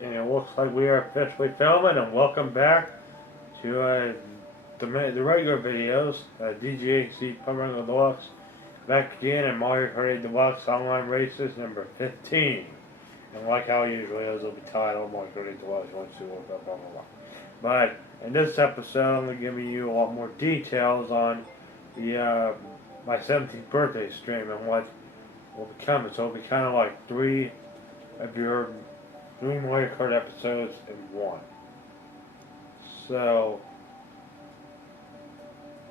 And it looks like we are officially filming, and welcome back to the regular videos, DGHC Pump Deluxe, back again in Mario Kart Deluxe Online Races number 15. And like how usually is, it'll be titled Mario Kart Deluxe, once you look up, blah blah blah. But in this episode, I'm going to give you a lot more details on the my 17th birthday stream and what will become. So it'll be kind of like three Mario Kart episodes in one. So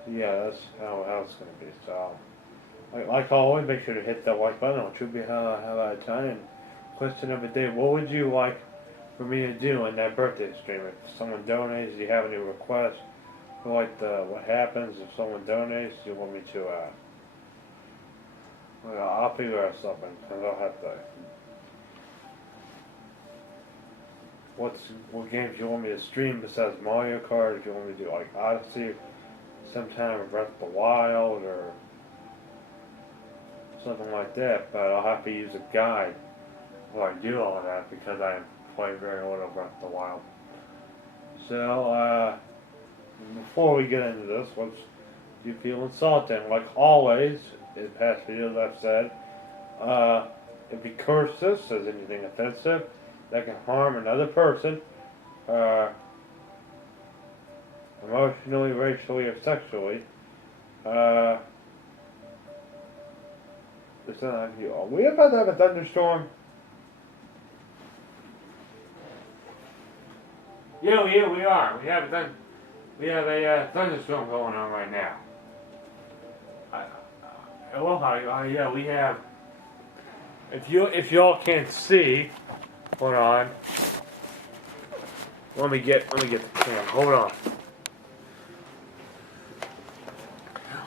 yeah, that's how it's going to be. So like always, make sure to hit that like button, which would be how out of time. And question of the day: what would you like for me to do in that birthday stream? If someone donates, do you have any requests for like what happens if someone donates? Do you want me to? Well, I'll figure out something, because I'll have to. What games you want me to stream besides Mario Kart? If you want me to do like Odyssey, sometime Breath of the Wild, or something like that. But I'll have to use a guide while I do all of that, because I play very little Breath of the Wild. So before we get into this, do you feel insulted? Like always, in past videos I've said, if he curses, says anything offensive that can harm another person, emotionally, racially, or sexually, it's not on you. Are we about to have a thunderstorm? Yeah, we are. We have a thunderstorm going on right now. Yeah, we have. If y'all can't see, hold on. Let me get the camera. Hold on.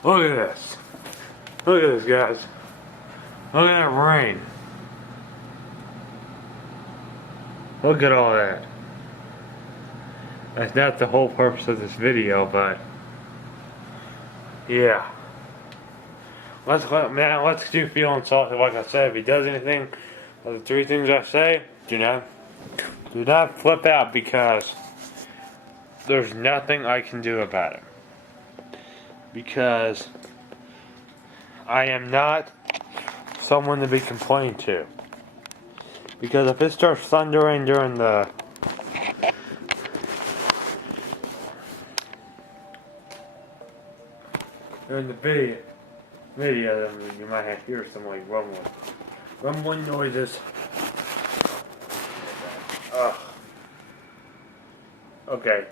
Look at this. Look at this, guys. Look at that rain. Look at all that. That's not the whole purpose of this video, but yeah. Let's do feel insulted. Like I said, if he does anything of the three things I say, do not flip out, because there's nothing I can do about it. Because I am not someone to be complained to. Because if it starts thundering during the video, then you might have to hear some like rumbling noises. Okay.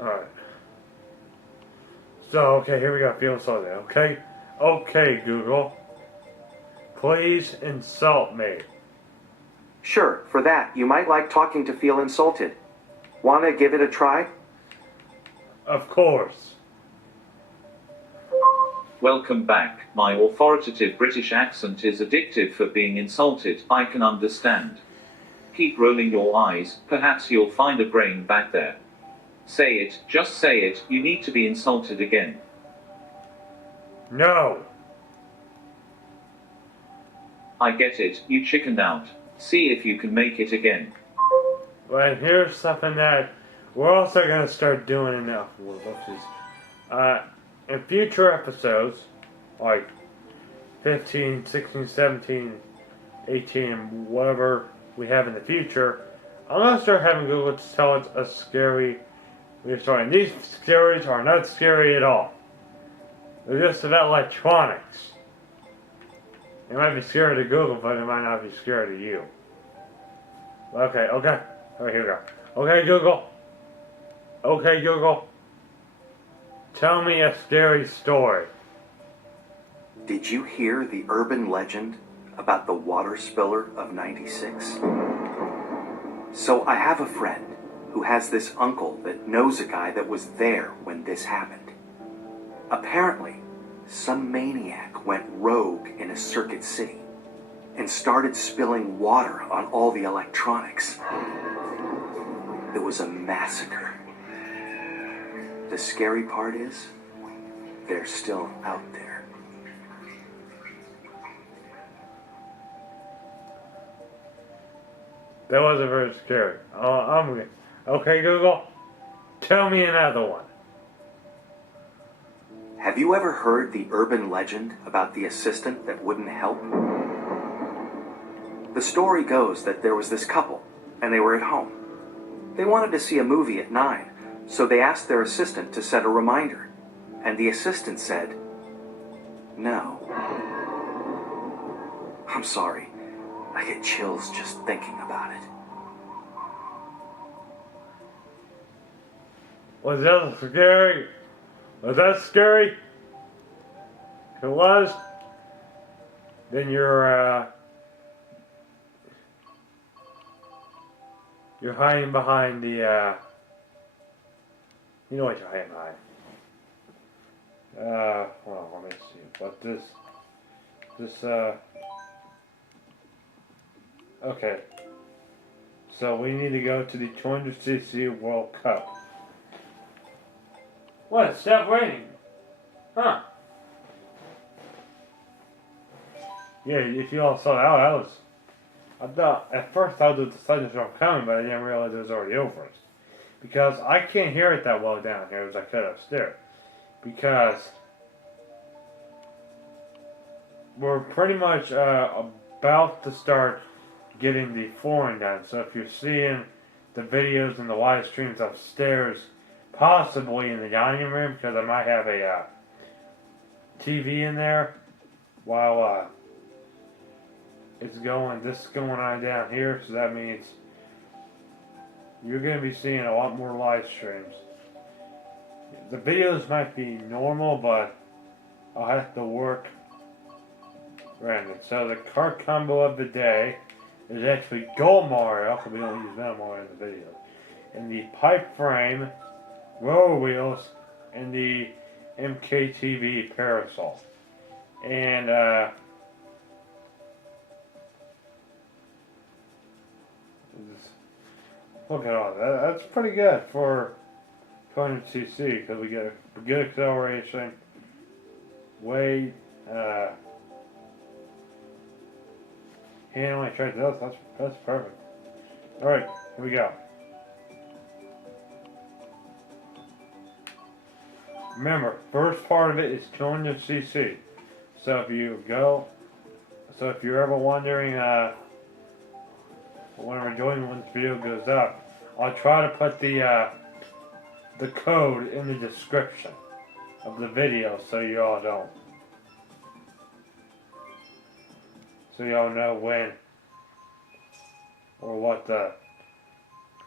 Alright. So, okay, here we go. Feel insulted, okay? Okay, Google. Please insult me. Sure, for that, you might like talking to Feel Insulted. Wanna give it a try? Of course. Welcome back. My authoritative British accent is addictive for being insulted, I can understand. Keep rolling your eyes, perhaps you'll find a brain back there. Say it, just say it, you need to be insulted again. No. I get it, you chickened out. See if you can make it again. Well, here's something that we're also going to start doing in future episodes, like 15, 16, 17, 18, whatever we have in the future. I'm going to start having Google tell us a scary story. And these scaries are not scary at all. They're just about electronics. It might be scary to Google, but it might not be scary to you. Okay. Alright, here we go. Okay, Google. Okay, Google. Tell me a scary story. Did you hear the urban legend about the water spiller of '96? So I have a friend who has this uncle that knows a guy that was there when this happened. Apparently, some maniac went rogue in a circuit city and started spilling water on all the electronics. It was a massacre. The scary part is, they're still out there. That wasn't very scary. Okay, Google, tell me another one. Have you ever heard the urban legend about the assistant that wouldn't help? The story goes that there was this couple, and they were at home. They wanted to see a movie at 9, so they asked their assistant to set a reminder. And the assistant said, "No." I'm sorry. I get chills just thinking about it. Was that scary? Was that scary? If it was, then you're hiding behind the, you know what you're hiding behind. Well, let me see. But okay. So we need to go to the 200cc World Cup. What? Stop raining. Huh. Yeah, if you all saw that, I thought, at first I thought the thunderstorm coming, but I didn't realize it was already over. Because I can't hear it that well down here as I could upstairs. Because we're pretty much about to start getting the flooring done. So if you're seeing the videos and the live streams upstairs, possibly in the dining room, because I might have a TV in there while this is going on down here, so that means you're going to be seeing a lot more live streams. The videos might be normal, but I'll have to work around it. So the Kart combo of the day is actually Gold Mario, because we don't use Metal Mario in the video, and the pipe frame, roller wheels, and the MKTV parasol. And look at all that. That's pretty good for 200cc because we get a good acceleration, weight, handling, straight. That's perfect. All right, here we go. Remember, first part of it is 200cc. So if you're ever wondering, when we're doing when this video goes up, I'll try to put the code in the description of the video so y'all know when or what the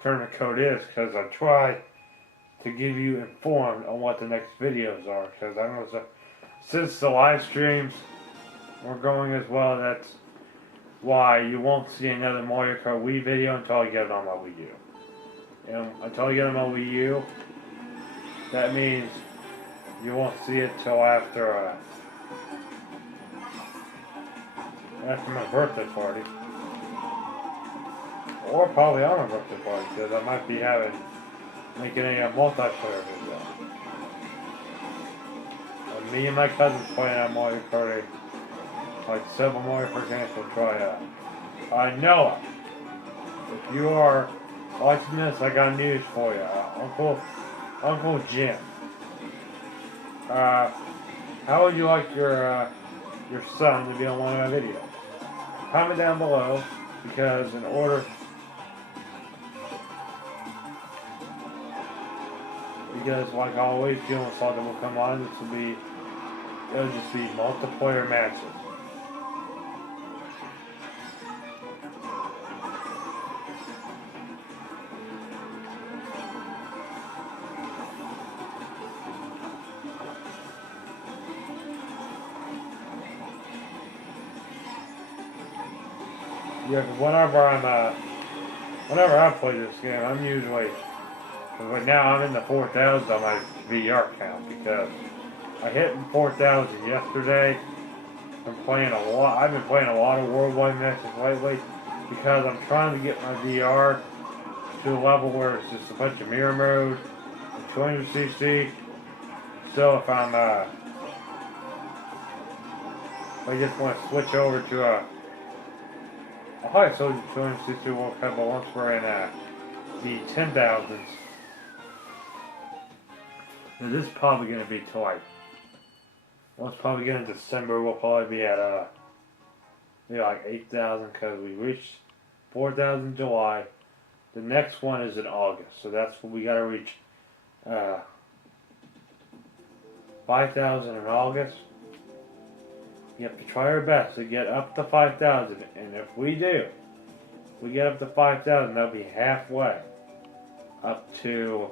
tournament code is, because I try to give you informed on what the next videos are, because I know since the live streams are going as well, that's why you won't see another Mario Kart Wii video until I get it on my Wii U. And until I get it on my Wii U, that means you won't see it till after my birthday party. Or probably on my birthday party, because I might be making a multiplayer video. Me and my cousins playing on Mario Kart, like several Mario Kart games we'll try out. Noah, if you are watching this, I got news for you. Uncle Jim. How would you like your son to be on one of my videos? Comment down below, because in order, because like I always do when something will come on, it'll just be multiplayer matches. Yeah, whenever I play this game, I'm usually, right now I'm in the 4,000 on my VR count, because I hit 4,000 yesterday. I've been playing a lot of worldwide matches lately because I'm trying to get my VR to a level where it's just a bunch of mirror mode, 200cc. So if I just want to switch over to I sold the 200cc World Cup once we're in the 10,000s. Now this is probably going to be till once probably get in December, we'll probably be at maybe like 8,000 because we reached 4,000 in July. The next one is in August, so that's what we got to reach 5,000 in August. You have to try our best to get up to 5,000, and if we get up to 5,000, that'll be halfway up to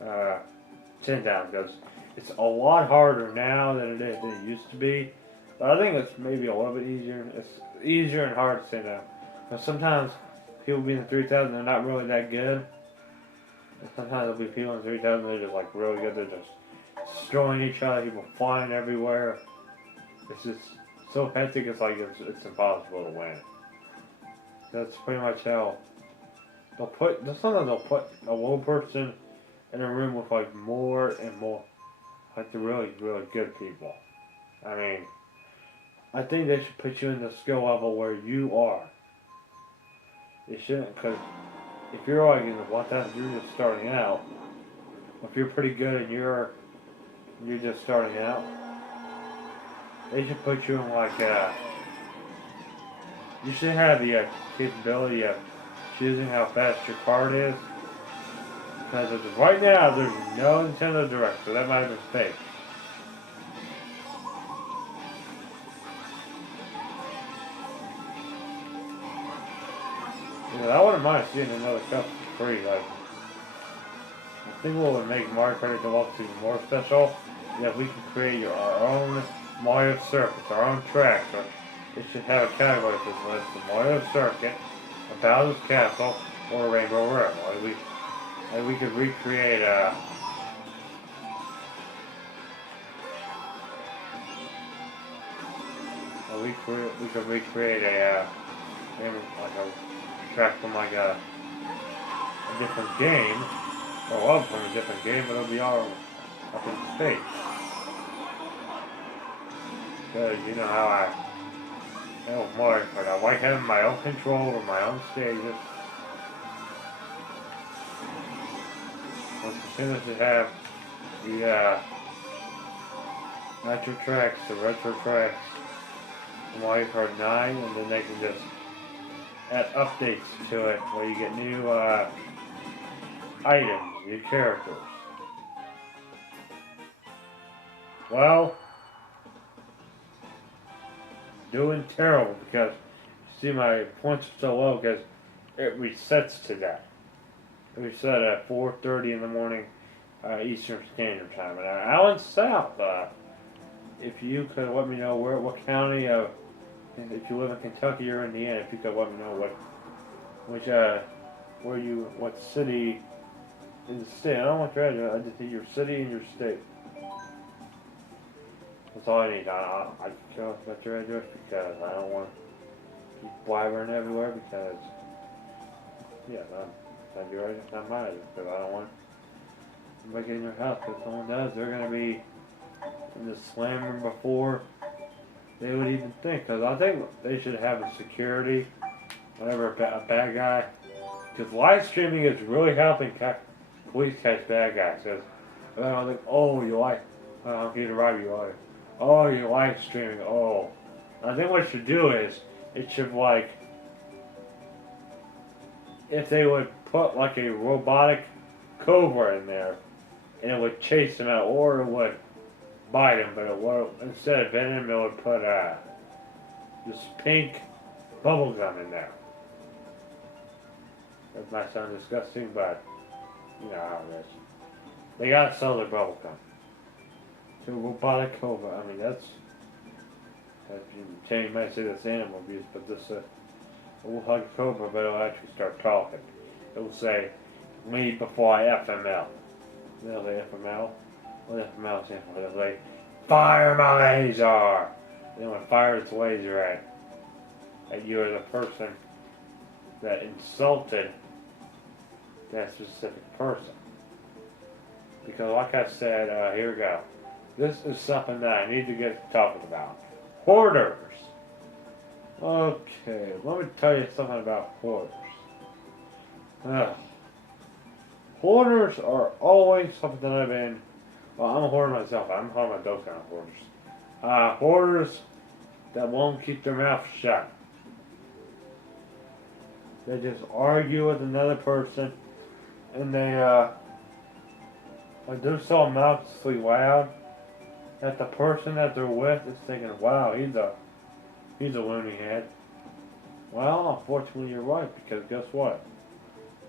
10,000. Because it's a lot harder now than it used to be. But I think it's maybe a little bit easier. It's easier and hard to say now. But sometimes people be in the 3,000, they're not really that good. And sometimes there'll be people in the 3,000, they're just like really good. They're just destroying each other, people flying everywhere. It's just so hectic, it's like it's impossible to win. That's pretty much how sometimes they'll put a low person in a room with like more and more, like the really, really good people. I mean, I think they should put you in the skill level where you are. They shouldn't, because if you're like in the 1,000, you're just starting out. If you're pretty good and you're just starting out, they should put you in like you should have the capability of choosing how fast your card is. Because right now there's no Nintendo Direct, so that might have been fake. I wouldn't mind seeing another cup for free. Like, I think what would make Mario Kart Deluxe even more special is that we can create our own Mario circuits, our own tracks. Or it should have a category for this list: the Mario Circuit, a Bowser's Castle, or a Rainbow Road. Like we could recreate we could recreate a track from like a different game, or from a different game, but it'll be all up in space. Because you know how Mario Kart, I like having my own control over my own stages. Nintendo should have the Nitro tracks, the retro tracks, from Mario Kart 9, and then they can just add updates to it where you get new items, new characters. Well, doing terrible because you see my points are so low because it resets to that. It reset at 4:30 in the morning Eastern Standard Time. And Alan South, if you could let me know what county of, if you live in Kentucky or Indiana, if you could let me know what city in the state. I don't want your address. I just need your city and your state. That's all I need. I can tell about your address because I don't want to keep blabbering everywhere because, yeah, not your address, not my address, because I don't want anybody in your house. If someone does, they're going to be in the slam room before they would even think. Because I think they should have a security whenever a bad guy, because live streaming is really helping police catch bad guys. Because I don't think, oh, you like, I'm here to rob you, are. Oh, you're live streaming. Oh, I think what it should do is it should like, if they would put like a robotic cobra in there, and it would chase them out, or it would bite him, but it would, instead of venom, it would put this pink bubble gum in there. That might sound disgusting, but you know how it is. They gotta sell their bubble gum. So robotic cobra, I mean that's you might say that's animal abuse, but this it will hug a cobra, but it'll actually start talking. It will say, "Leave before I FML." You know the FML, What if mouse sample? It's like, fire my laser! And then when it fires its laser at you as a person that insulted that specific person. Because like I said, here we go. This is something that I need to get talking about. Hoarders. Okay, let me tell you something about hoarders. Hoarders are always something that I've been. Well, I'm a hoarder myself. I'm talking about those kind of hoarders. Hoarders that won't keep their mouth shut. They just argue with another person, and they're so obnoxiously loud that the person that they're with is thinking, "Wow, he's a loony head." Well, unfortunately, you're right, because guess what?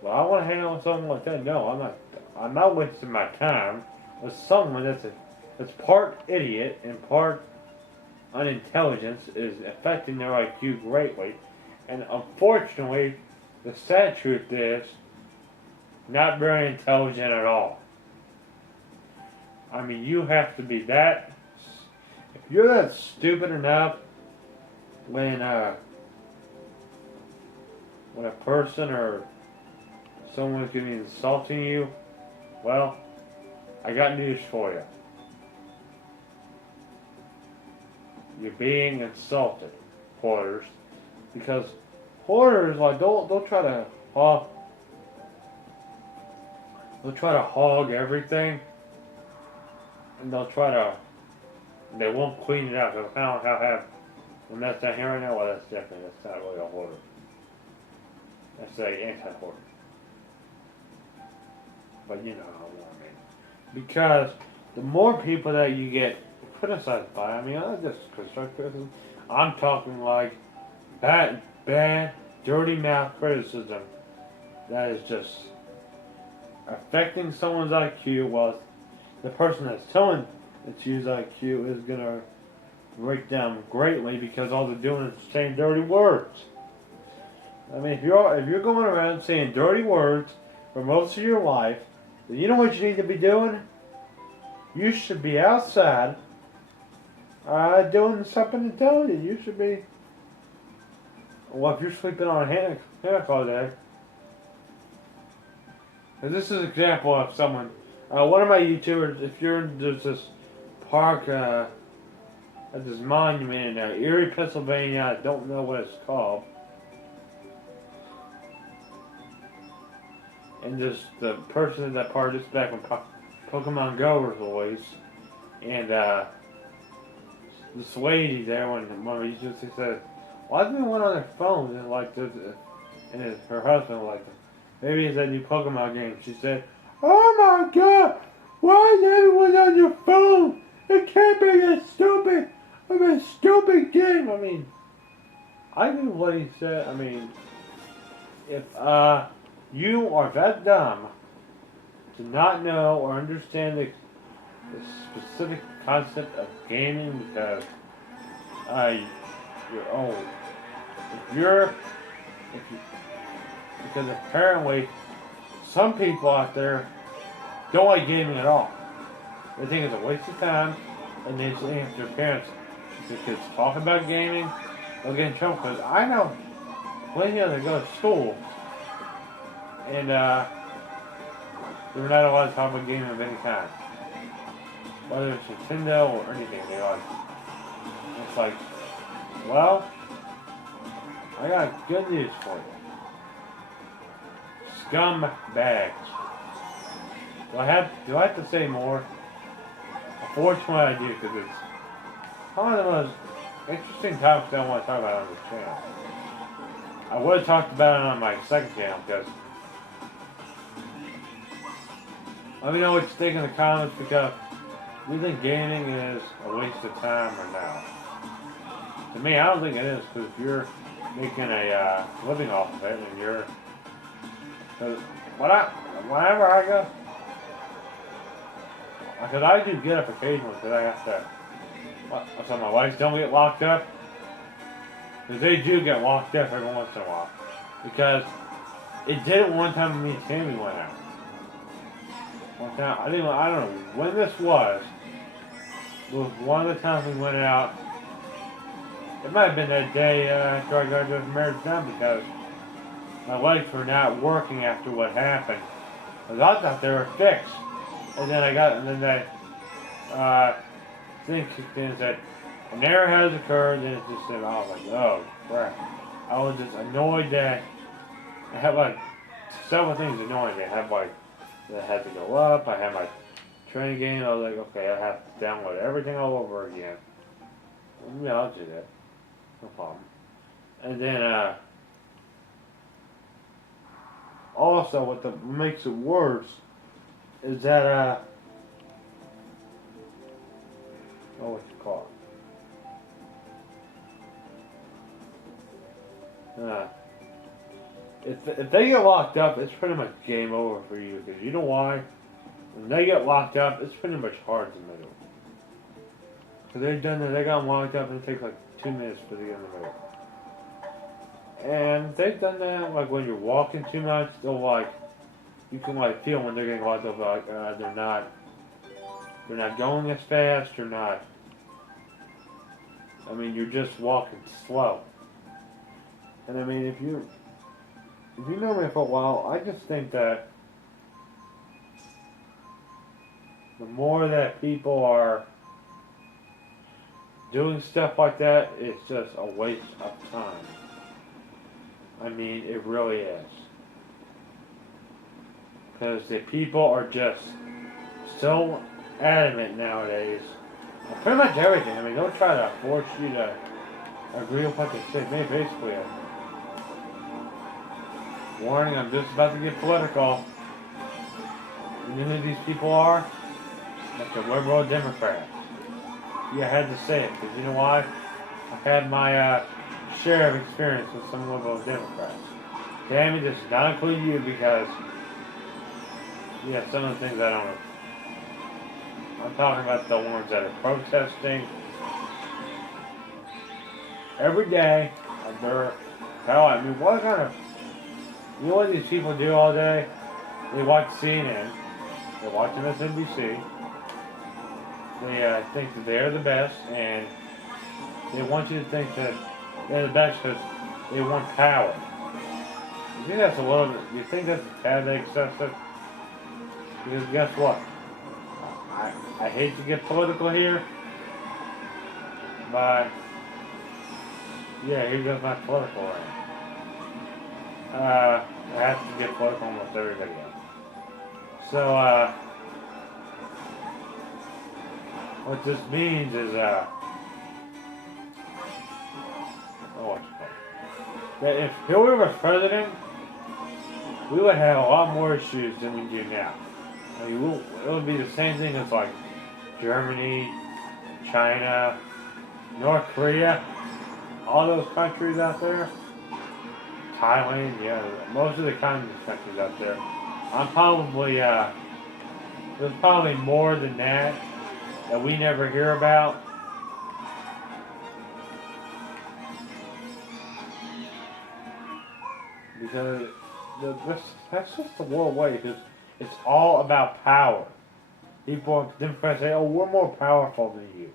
Well, I want to hang out with someone like that. No, I'm not. I'm not wasting my time with someone that's part idiot and part unintelligence is affecting their IQ greatly. And unfortunately, the sad truth is, not very intelligent at all. I mean, you have to be that. If you're that stupid enough when a person or someone's going to be insulting you, well, I got news for you. You're being insulted, hoarders, because hoarders they'll try to hog everything, and they won't clean it out. So kind of how when that's not here right now, well, that's not really a hoarder. That's an anti-hoarder. But you know what I mean. Because the more people that you get criticized by, I mean, I'm not just constructive criticism. I'm talking like bad, dirty mouth criticism that is just affecting someone's IQ. While the person that's telling it to use IQ is gonna break down greatly because all they're doing is saying dirty words. I mean, if you're going around saying dirty words for most of your life, then you know what you need to be doing? You should be outside doing something intelligent. You should be. Well, if you're sleeping on a hammock all day. This is an example of someone. One of my YouTubers, there's this park, at this monument in Erie, Pennsylvania. I don't know what it's called. And just the person in that park, just back when Pokemon Go was released, and this lady there, when he said, "Why does everyone on their phones?" And like this, and her husband like, maybe it's that new Pokemon game. She said, "Oh my God, why is everyone on your phone? It can't be that stupid of a stupid game." I mean, I knew what he said. I mean, if you are that dumb to not know or understand the specific concept of gaming because you're old. Because apparently some people out there don't like gaming at all. They think it's a waste of time, and they just ask their parents if the kids talk about gaming, they'll get in trouble. Because I know plenty of them go to school, and they're not allowed to talk about gaming of any kind. Whether it's Nintendo or anything, they like. It's like, well, I got good news for you. Scumbags. Do I have to say more? Unfortunately, I do, because it's one of the most interesting topics I want to talk about on this channel. I would have talked about it on my second channel, because let me know what you think in the comments, because do you think gaming is a waste of time or no? To me, I don't think it is, because if you're making a living off of it, and you're... Cause whenever I go... Because I do get up occasionally, because I have to... So my wife don't get locked up. Because they do get locked up every once in a while. Because it did it one time when me and Tammy went out. one time, I don't know when this was. It was one of the times we went out. It might have been that day after I got this marriage done because my legs were not working after what happened. Because I thought they were fixed. And then they thing kicked in and said, an error has occurred, and it just said, I was like, oh crap. I was just annoyed that I had like several things annoying me. I had like, I had to go up, I had my training game, I was like, okay, I have to download everything all over again. Yeah, I'll do that. No problem. And then, also what makes it worse is that, what you call it? If they get locked up, it's pretty much game over for you. Because you know why? When they get locked up, it's pretty much hard to middle. Because they got them locked up and it takes like 2 minutes for them to get in the middle. And they've done that, like when you're walking too much, they'll like, you can like feel when they're getting locked up, like they're not going as fast, you're not, I mean, you're just walking slow. And I mean, if you know me for a while, I just think that the more that people are doing stuff like that, it's just a waste of time. I mean, it really is. Because the people are just so adamant nowadays. Pretty much everything. I mean, don't try to force you to agree with what they say. Maybe basically, warning, I'm just about to get political. You know who these people are? Like the liberal Democrats. Yeah, I had to say it, because you know why? I've had my share of experience with some liberal Democrats. Tammy, this does not include you because, yeah, some of the things I don't know. I'm talking about the ones that are protesting every day. I mean, what kind of, you know what these people do all day? They watch CNN, they watch MSNBC, they think that they're the best, and they want you to think that they're the best because they want power. You think that's a little bit, you think that's a tad bit excessive? Because guess what? I hate to get political here, but yeah, here goes my political rant. I have to get political almost every video. So, what this means is, that if Hillary was president, we would have a lot more issues than we do now. I mean, it would be the same thing as like Germany, China, North Korea, all those countries out there. Thailand, yeah, most of the communist countries out there. There's probably more than that we never hear about. Because that's just the world way. Because it's all about power. Democrats say, oh, we're more powerful than you.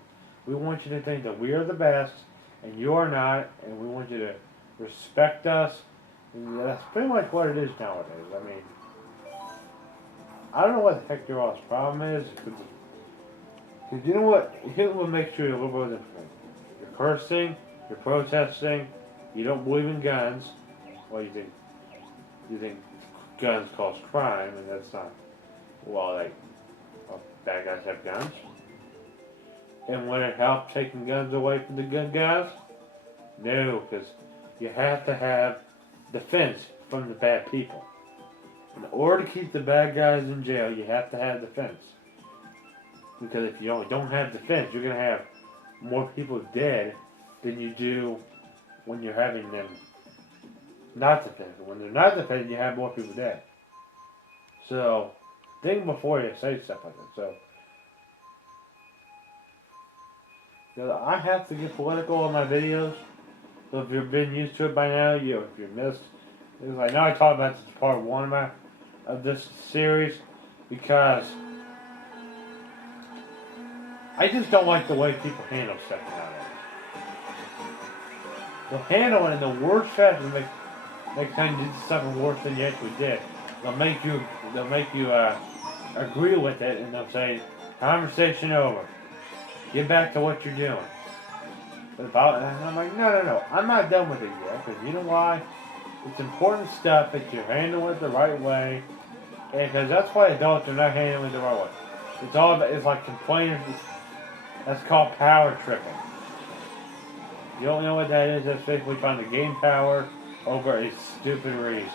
We want you to think that we are the best, and you are not, and we want you to respect us. And that's pretty much what it is nowadays. I mean, I don't know what the heck your all's problem is. Because you know what? Here's what makes you a little bit different. You're cursing, you're protesting, you don't believe in guns. Well, you think guns cause crime, and that's not, well, like, bad guys have guns. And would it help taking guns away from the good guys? No, because you have to have defense from the bad people. In order to keep the bad guys in jail, you have to have defense. Because if you don't have defense, you're going to have more people dead than you do when you're having them not defended. When they're not defended, you have more people dead. So, think before you say stuff like that. So, I have to get political on my videos. So if you've been used to it by now, if you missed, I know I talked about this part one of this series. because I just don't like the way people handle stuff nowadays. They'll handle it in the worst fashion. Next time you do something worse than you actually did. They'll make you agree with it, and they'll say, "Conversation over. Get back to what you're doing." And I'm like, no, I'm not done with it yet, because you know why? It's important stuff that you handle it the right way, and because that's why adults are not handling it the right way. It's like complainers. That's called power tripping. You don't know what that is? That's basically trying to gain power over a stupid reason.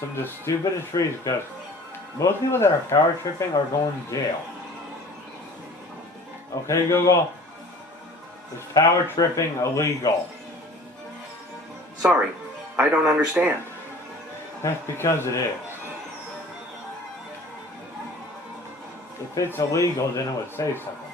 Some of the stupidest reasons, because most people that are power tripping are going to jail. Okay, Google? Is power tripping illegal? Sorry, I don't understand. That's because it is. If it's illegal, then it would say something.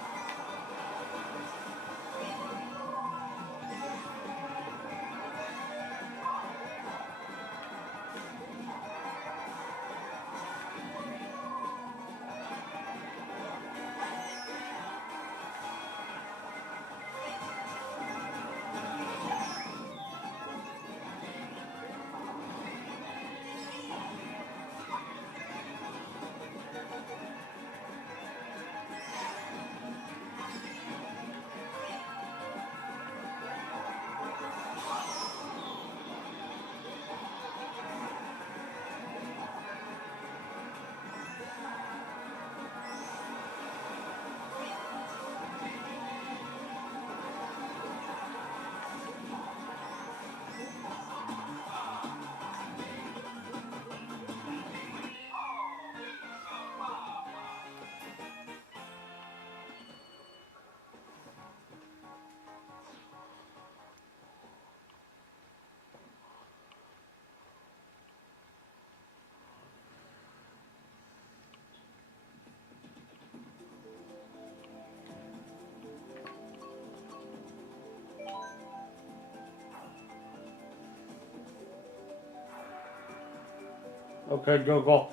Okay, Google.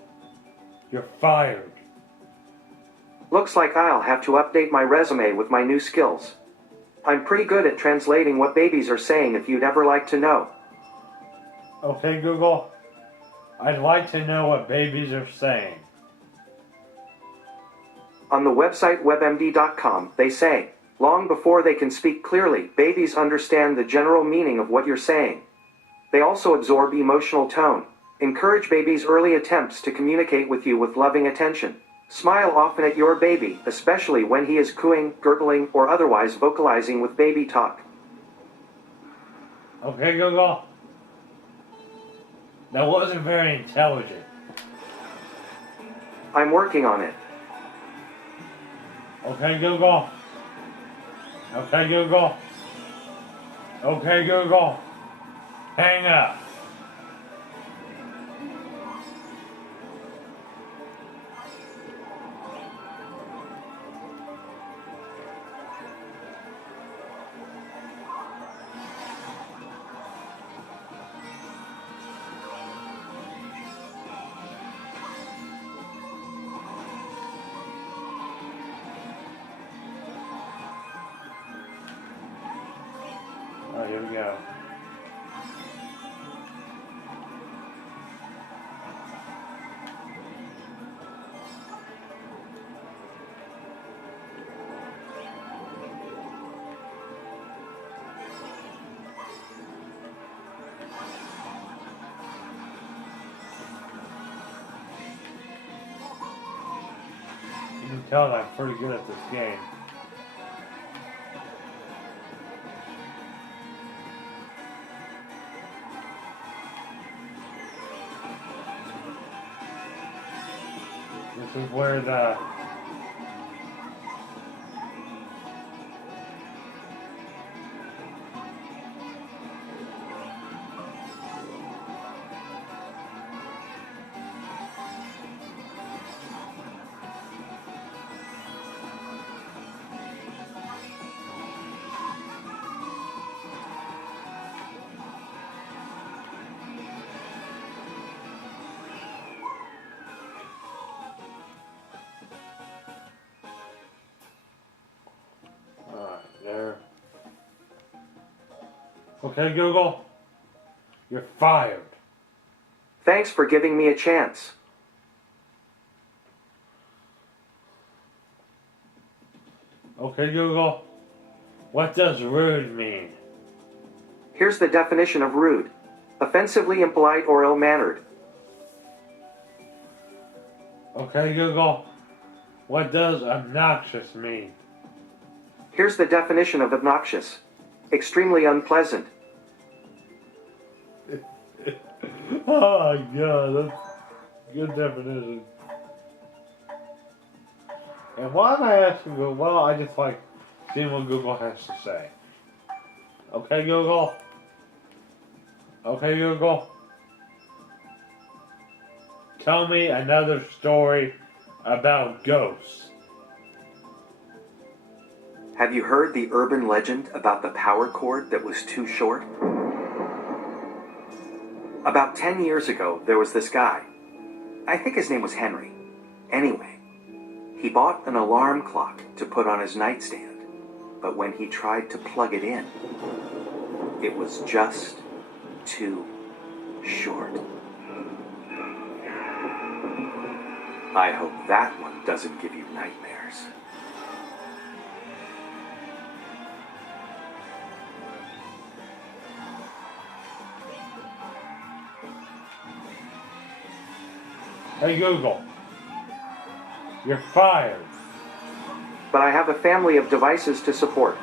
You're fired. Looks like I'll have to update my resume with my new skills. I'm pretty good at translating what babies are saying if you'd ever like to know. Okay, Google. I'd like to know what babies are saying. On the website webmd.com, they say, long before they can speak clearly, babies understand the general meaning of what you're saying. They also absorb emotional tone. Encourage babies' early attempts to communicate with you with loving attention. Smile often at your baby, especially when he is cooing, gurgling, or otherwise vocalizing with baby talk. Okay, Google. That wasn't very intelligent. I'm working on it. Okay, Google. Okay, Google. Okay, Google. Hang up. Oh, here we go. You can tell that I'm pretty good at this game. This is where the Okay, Google, you're fired. Thanks for giving me a chance. Okay, Google, what does rude mean? Here's the definition of rude. Offensively impolite or ill-mannered. Okay, Google, what does obnoxious mean? Here's the definition of obnoxious. Extremely unpleasant. Oh my god, that's a good definition. And why am I asking Google? Well, I just like seeing what Google has to say. Okay, Google. Okay, Google. Tell me another story about ghosts. Have you heard the urban legend about the power cord that was too short? About 10 years ago, there was this guy. I think his name was Henry. Anyway, he bought an alarm clock to put on his nightstand, but when he tried to plug it in, it was just too short. I hope that one doesn't give you nightmares. Hey Google, you're fired. But I have a family of devices to support.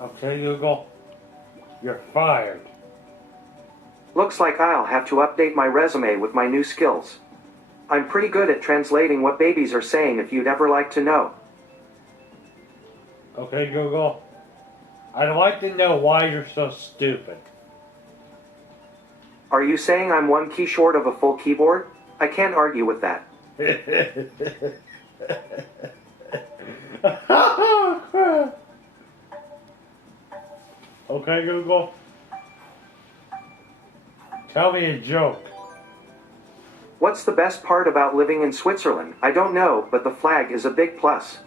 Okay, Google, you're fired. Looks like I'll have to update my resume with my new skills. I'm pretty good at translating what babies are saying if you'd ever like to know. Okay, Google, I'd like to know why you're so stupid. Are you saying I'm one key short of a full keyboard? I can't argue with that. Oh, crap. Okay, Google. Tell me a joke. What's the best part about living in Switzerland? I don't know, but the flag is a big plus.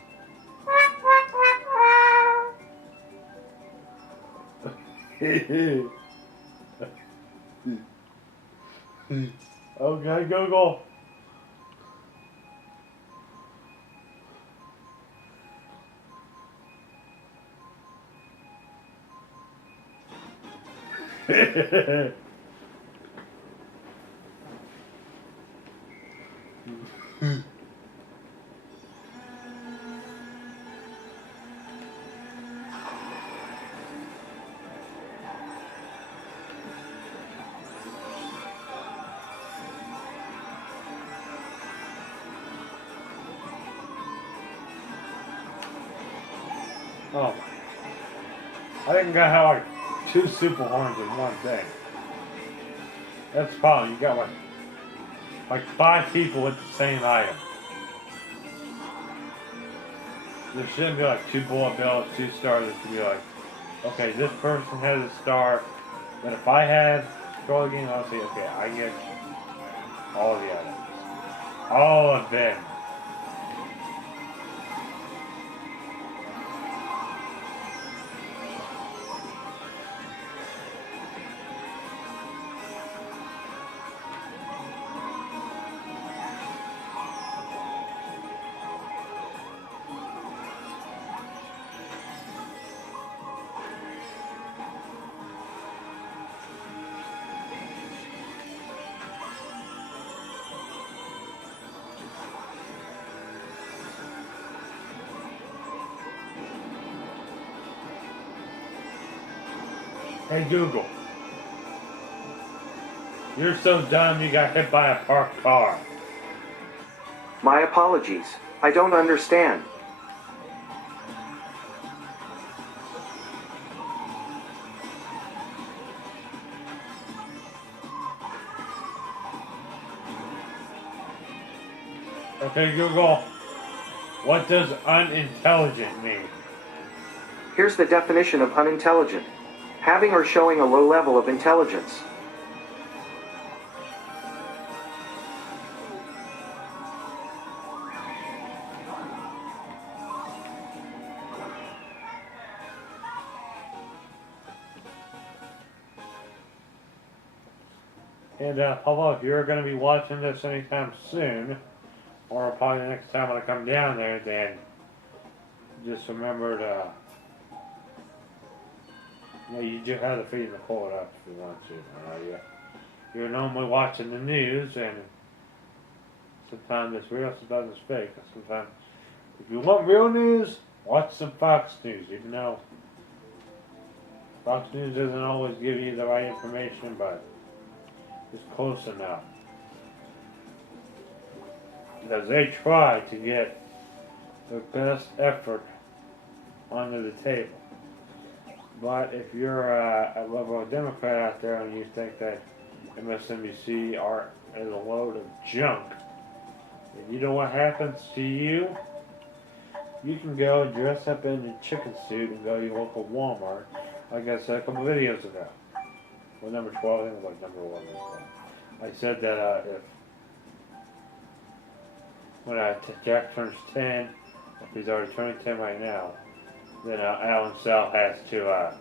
Okay, Google. Oh, I think I have like 2 super horns in one thing. That's probably, you got like 5 people with the same item. there shouldn't be like 2 bullet bills, 2 stars. It should be like, okay, this person has a star. Then if I had scroll again, I'll say, okay, I get all the others. All of them. Hey Google, you're so dumb you got hit by a parked car. My apologies. I don't understand. Okay Google, what does unintelligent mean? Here's the definition of unintelligent. Having or showing a low level of intelligence. And hello, if you're going to be watching this anytime soon, or probably the next time when I come down there, then just remember to, you do have the freedom to pull it up if you want to. You're normally watching the news, and sometimes it's real, sometimes it's fake. Sometimes, if you want real news, watch some Fox News, even though Fox News doesn't always give you the right information, but it's close enough. Because they try to get their best effort onto the table. But if you're a liberal Democrat out there and you think that MSNBC is a load of junk, and you know what happens to you? You can go dress up in a chicken suit and go to your local Walmart, like I said a couple videos ago. Well, number 12, I think it was like number 11. I said that when Jack turns 10, if he's already turning 10 right now, then Alan Sal has to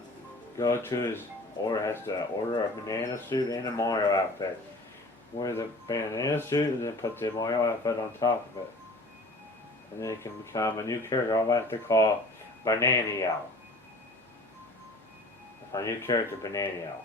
go to his has to order a banana suit and a Mario outfit. Wear the banana suit and then put the Mario outfit on top of it. And then he can become a new character I like to call Bananio. Our new character, Bananio.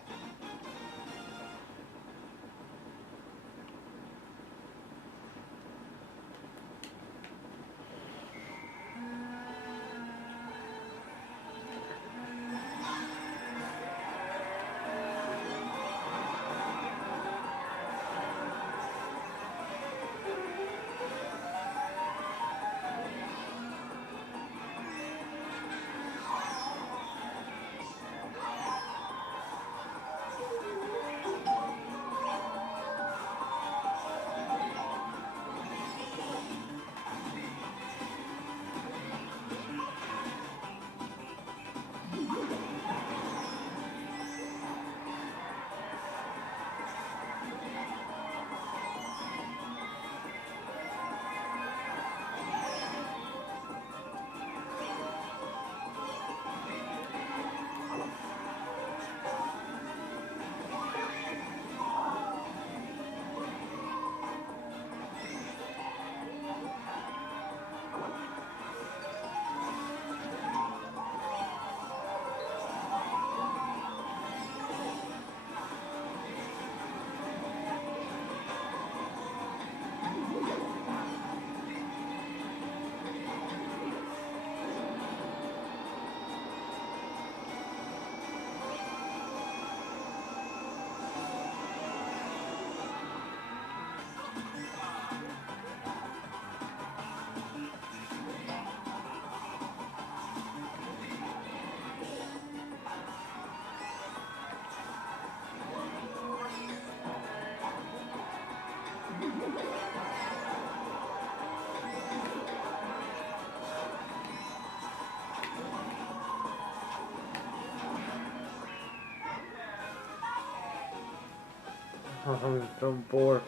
Film for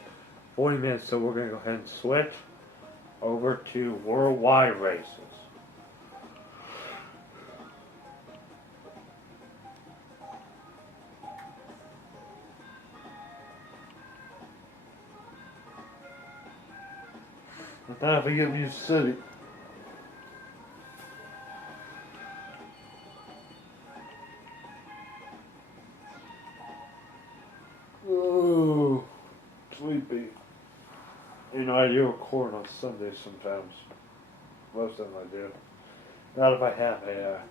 40 minutes, so we're going to go ahead and switch over to worldwide races. But now if we get used to it. Oh, sleepy. You know, I do record on Sundays sometimes. Most of them I do. Not if I have a.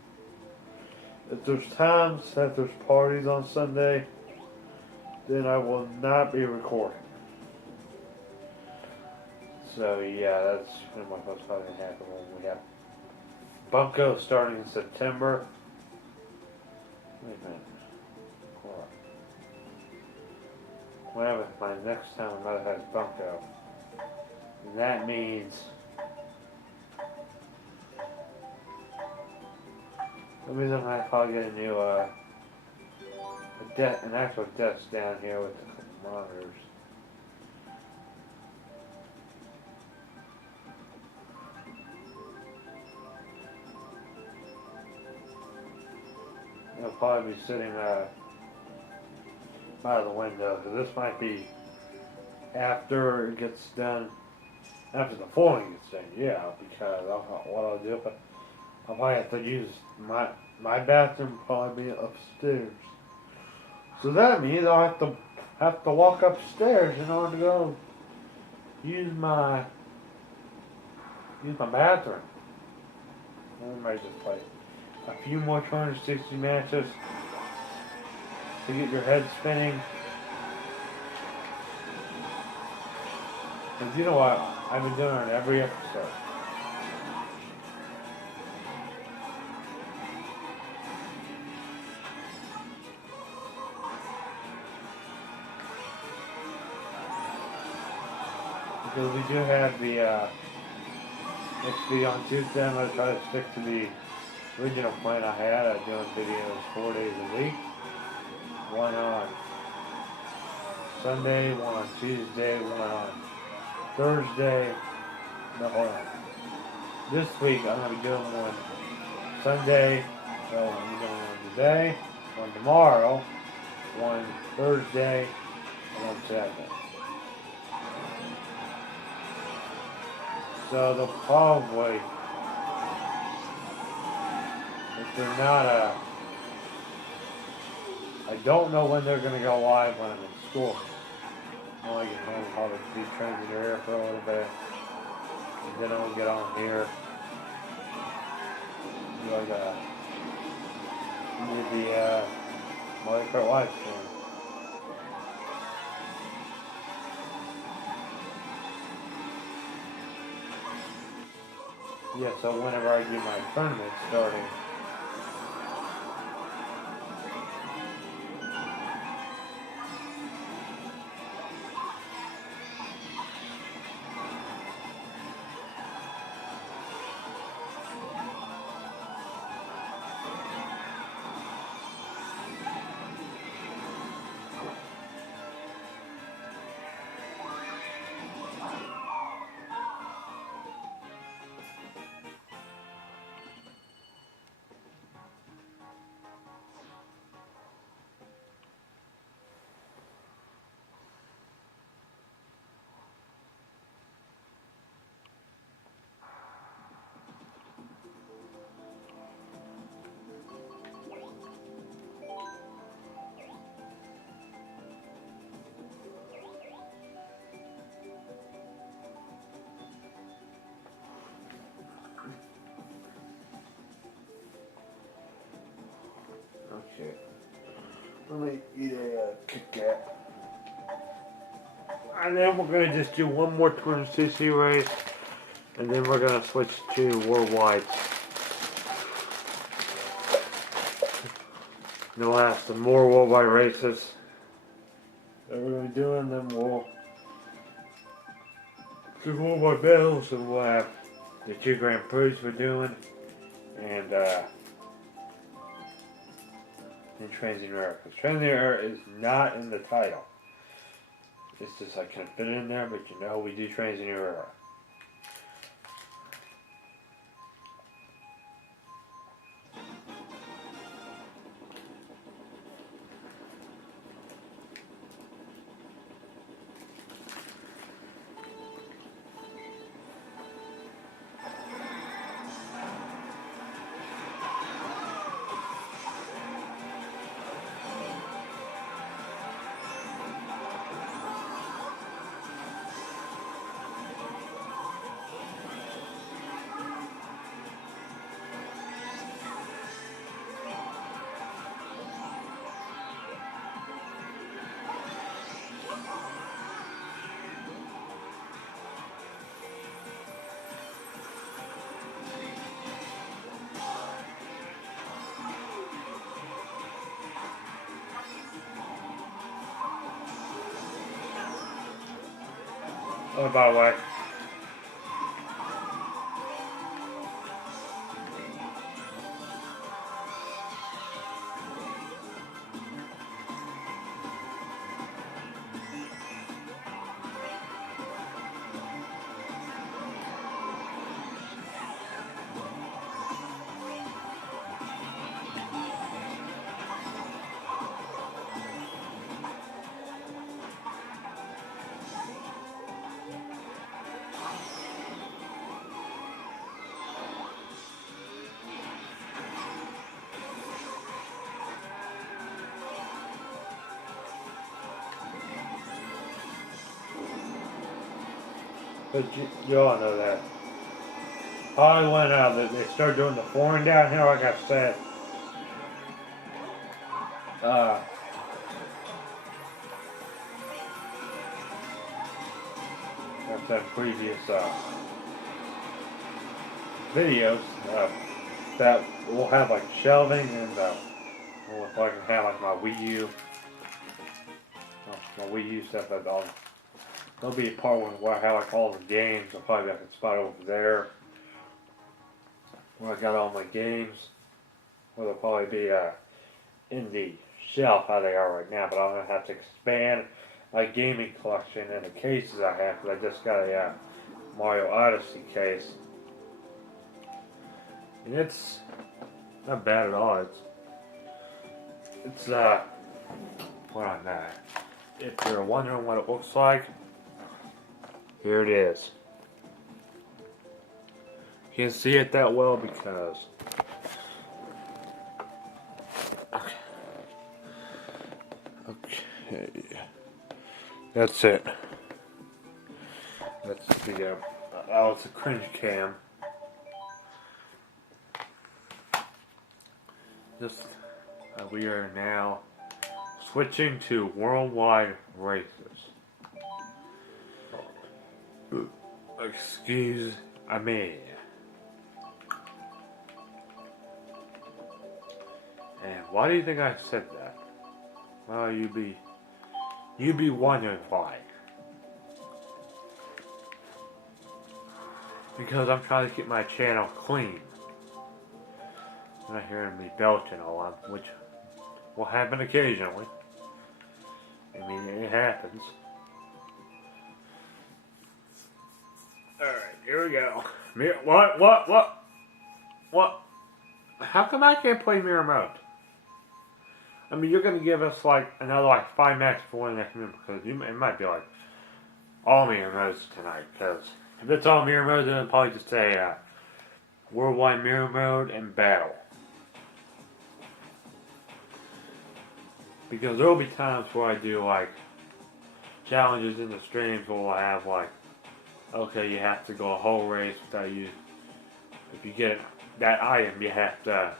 If there's times that there's parties on Sunday, then I will not be recording. So yeah, that's pretty much what's probably going to happen when we have Bunko starting in September. Wait a minute. Hold on. Whenever my next time my mother has Bunko, and that means I'm gonna probably get a new an actual desk down here with the monitors. It'll probably be sitting by the window. So this might be after it gets done, after the flooring gets done. Yeah, because what I'll do, I'll probably have to use my bathroom. Probably be upstairs. So that means I'll have to walk upstairs in order to go use my bathroom. I might just play a few more 260 matches to get your head spinning. Because you know what? I've been doing it every episode. Because we do have the next video on Tuesday. I'm going to try to stick to the original plan I had. I'm doing videos 4 days a week. One on Sunday, one on Tuesday, one on Thursday. No, hold on. This week I'm going to be doing one Sunday, so I'm doing one today, one tomorrow, one Thursday, and one Saturday. So they'll probably, if they're not I don't know when they're going to go live when I'm in school. When I get home, I'll probably be training their ear for a little bit. And then I'll get on here. Do like with the Mario Kart live stream. Yeah, so whenever I get my tournament starting, okay. Let me eat a Kit Kat. And then we're going to just do one more 260 race. And then we're going to switch to worldwide. Then we'll have some more worldwide races that we're going to be doing. Then we'll do worldwide battles. And we'll have the 2 Grand Prix we're doing. And Transient Era. Because Transient Era is not in the title. It's just I can't fit it in there, but you know we do trains in your era. Oh, by the way, but you all know that. Probably when they started doing the flooring down here, like I said, I've done previous videos that will have like shelving and if I can have like my Wii U stuff that there'll be a part where I have like all the games. I'll probably have a spot over there where I got all my games. Where they'll probably be in the shelf how they are right now, but I'm gonna have to expand my gaming collection and the cases I have because I just got a Mario Odyssey case, and it's not bad at all. It's what on that? If you're wondering what it looks like, here it is. You can't see it that well because okay, that's it. That's the it's a cringe cam. Just we are now switching to worldwide races. Excuse me. And why do you think I said that? Well, you'd be wondering why. Because I'm trying to keep my channel clean. You're not hearing me belching a lot, which will happen occasionally. I mean, it happens. Alright, here we go. What? How come I can't play mirror mode? I mean, you're going to give us like another like 5 minutes before the next minute because it might be like all mirror modes tonight. Because if it's all mirror modes, then it'll probably just say worldwide mirror mode and battle. Because there will be times where I do like challenges in the streams where we'll have like, okay, you have to go a whole race without you. If you get that item, you have to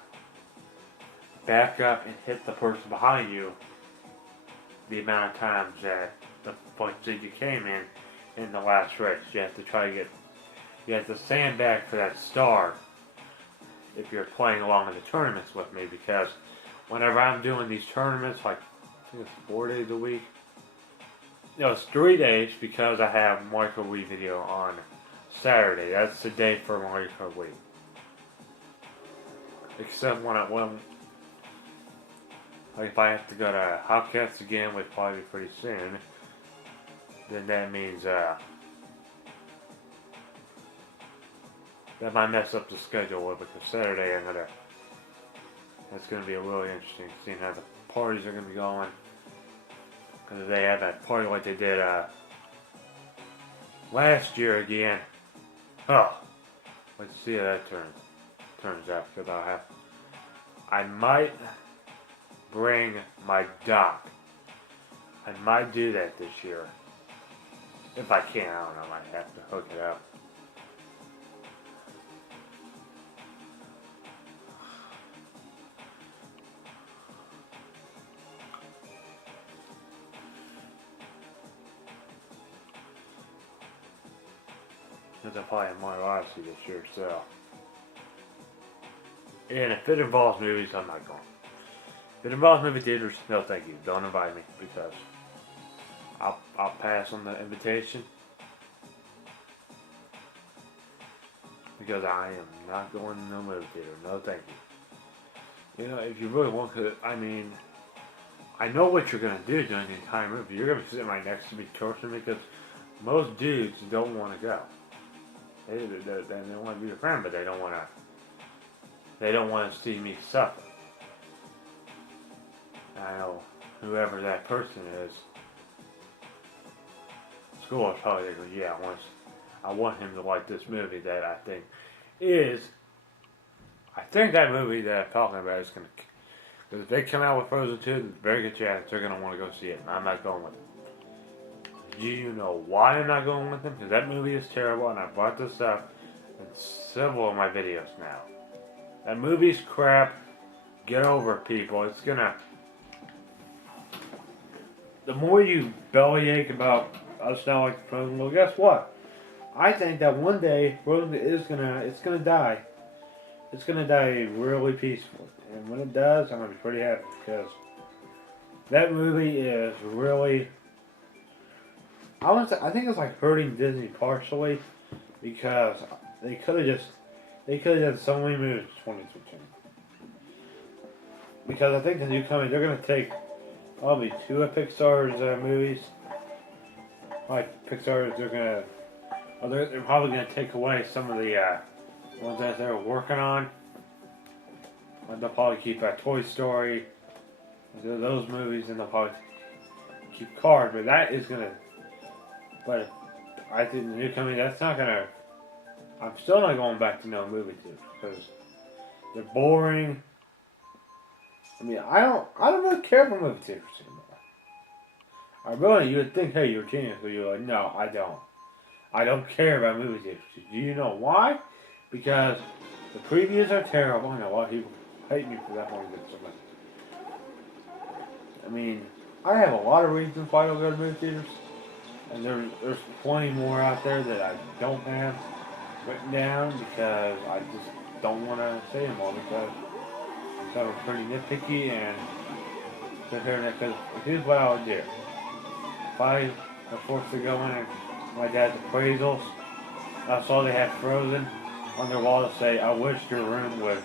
back up and hit the person behind you the amount of times that the points that you came in the last race. You have to you have to sandbag for that star if you're playing along in the tournaments with me, because whenever I'm doing these tournaments, like I think it's 4 days a week. No, it's 3 days because I have Mario Wii video on Saturday. That's the day for Mario Wii. Except when like if I have to go to Hopcats again, which probably be pretty soon. then that means that might mess up the schedule a little bit. Because Saturday that's gonna be a really interesting seeing how the parties are gonna be going. Because they have that party like they did last year again. Oh, let's see how that turns out. Because I might bring my dock. I might do that this year. If I can, I don't know. I might have to hook it up. Because I probably have Mario Odyssey this year, so. And if it involves movies, I'm not going. If it involves movie theaters, no thank you. Don't invite me because I'll pass on the invitation. Because I am not going to no movie theater. No thank you. You know, if you really want to, I mean, I know what you're going to do during the entire movie. You're going to be sitting right next to me torturing me because most dudes don't want to go. They want to be your friend, but they don't want to see me suffer. I know whoever that person is, school is probably going, yeah, I want him to like this movie that I think that movie that I'm talking about is going to, because if they come out with Frozen 2, there's a very good chance they're going to want to go see it, and I'm not going with them. Do you know why I'm not going with them? Because that movie is terrible, and I brought this up in several of my videos now. That movie's crap. Get over it, people. It's gonna... The more you bellyache about us not like Frozen, well, guess what? I think that one day Frozen is gonna die. It's gonna die really peacefully, and when it does, I'm gonna be pretty happy because that movie is really. I think it's like hurting Disney partially because they could have done so many movies in 2015. Because I think the new company, they're gonna take probably 2 of Pixar's movies. Like Pixar's, they're probably gonna take away some of the ones that they're working on. They'll probably keep Toy Story, those movies, and they'll probably keep Kart. But that is gonna. But I think the new company, that's not gonna. I'm still not going back to no movie theaters because they're boring. I mean, I don't really care for movie theaters anymore. You would think, hey, you're a genius, but you're like, no, I don't. I don't care about movie theaters. Do you know why? Because the previews are terrible, and a lot of people hate me for that one. I mean, I have a lot of reasons why I don't go to movie theaters. And there's plenty more out there that I don't have written down because I just don't want to say them all because I'm pretty nitpicky and sit here and because here's what I would do. If I were forced to go in and my dad's appraisals, I saw they had Frozen on their wall to say, I wish your room would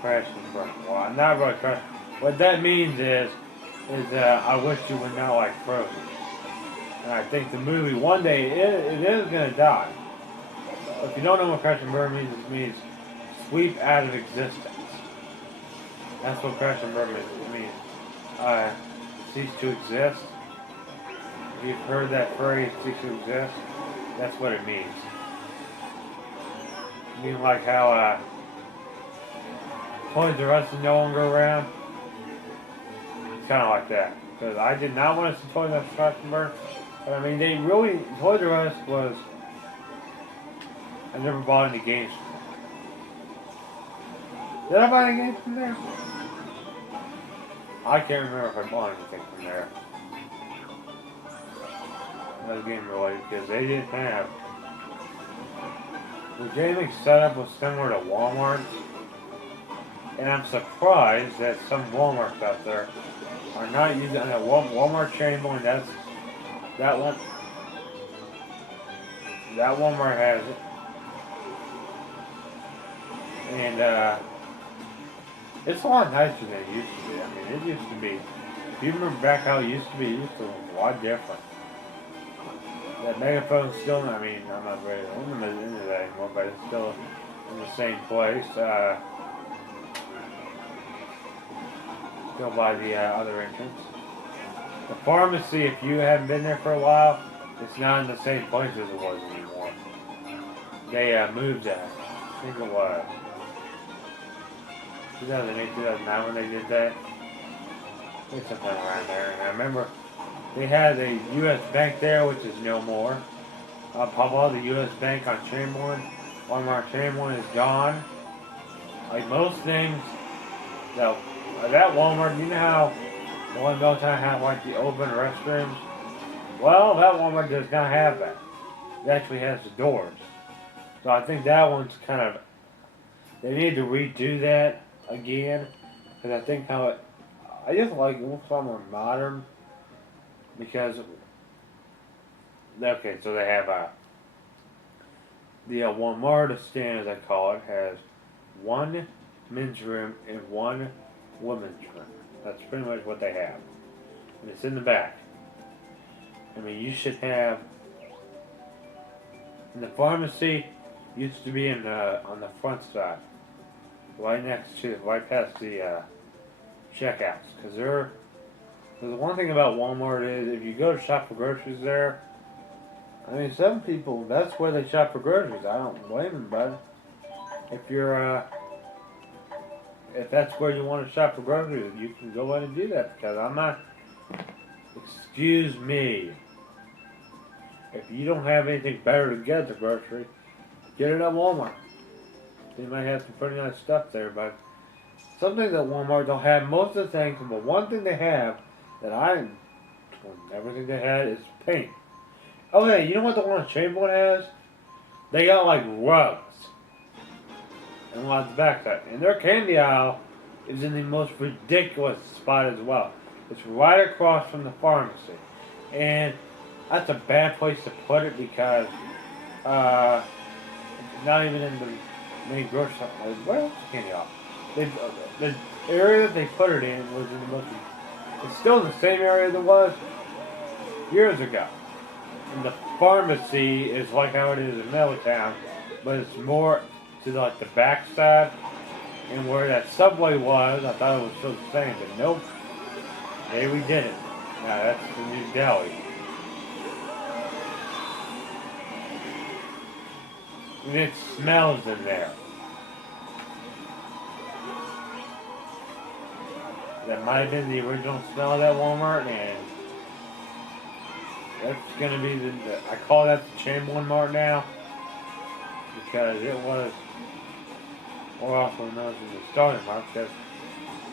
crash and burn. Well, I'm not really crash. What that means is I wish you would not like Frozen. And I think the movie, one day, it is going to die. If you don't know what Crash and Burn means, it means sweep out of existence. That's what Crash and Burn means. It means cease to exist. If you've heard that phrase, cease to exist, that's what it means. I mean, like how Toys R Us is no longer around. It's kind of like that. Because I did not want to see Toys R Us Crash and Burn. But I mean, Toys R Us was, I never bought any games from them. Did I buy any games from there? I can't remember if I bought anything from there. That was game related, because they didn't have, the gaming setup was similar to Walmart. And I'm surprised that some Walmarts out there are not using that Walmart chain one, that Walmart has it. And it's a lot nicer than it used to be. I mean, it used to be, if you remember back how it used to be a lot different. That megaphone's still, I mean, I'm not really into that anymore, but it's still in the same place. Still by the other entrance. The pharmacy, if you haven't been there for a while, it's not in the same place as it was anymore. They moved that. I think it was 2008, 2009 when they did that. I think something around there. And I remember they had a U.S. Bank there, which is no more. Pablo, the U.S. Bank on Chamberlain, Walmart Chamberlain is gone. Like most things, that Walmart, you know how the one Belltown had like the open restrooms? Well, that Walmart does not have that. It actually has the doors. So I think that one's kind of, they need to redo that again. Because I think I just like it looks a lot more modern. Because, okay, so they have the Walmart stand, as I call it, has one men's room and one women's room. That's pretty much what they have. And it's in the back. I mean, you should have, in the pharmacy, used to be on the front side. Right past the checkouts. Because the one thing about Walmart is, if you go to shop for groceries there, I mean, some people, that's where they shop for groceries. I don't blame them, bud. If that's where you want to shop for groceries, you can go in and do that, because I'm not, excuse me, if you don't have anything better to get at the grocery, get it at Walmart. They might have some pretty nice stuff there, but some things at Walmart don't have most of the things, but one thing they have that I never think they had is paint. Oh yeah, you know what the one at Chamberlain has? They got like rugs. And lots of backside. And their candy aisle is in the most ridiculous spot as well. It's right across from the pharmacy. And that's a bad place to put it because it's not even in the main grocery store. Where else is candy aisle? The area that they put it in was in the most. It's still in the same area that it was years ago. And the pharmacy is like how it is in Middletown, but it's more to like the backside. And where that Subway was, I thought it was still the same, but nope. They redid it. Now that's the new deli. And it smells in there. That might have been the original smell of that Walmart, and that's going to be I call that the Chamberlain Mart now, because it was, or also known as the Starting Mart, because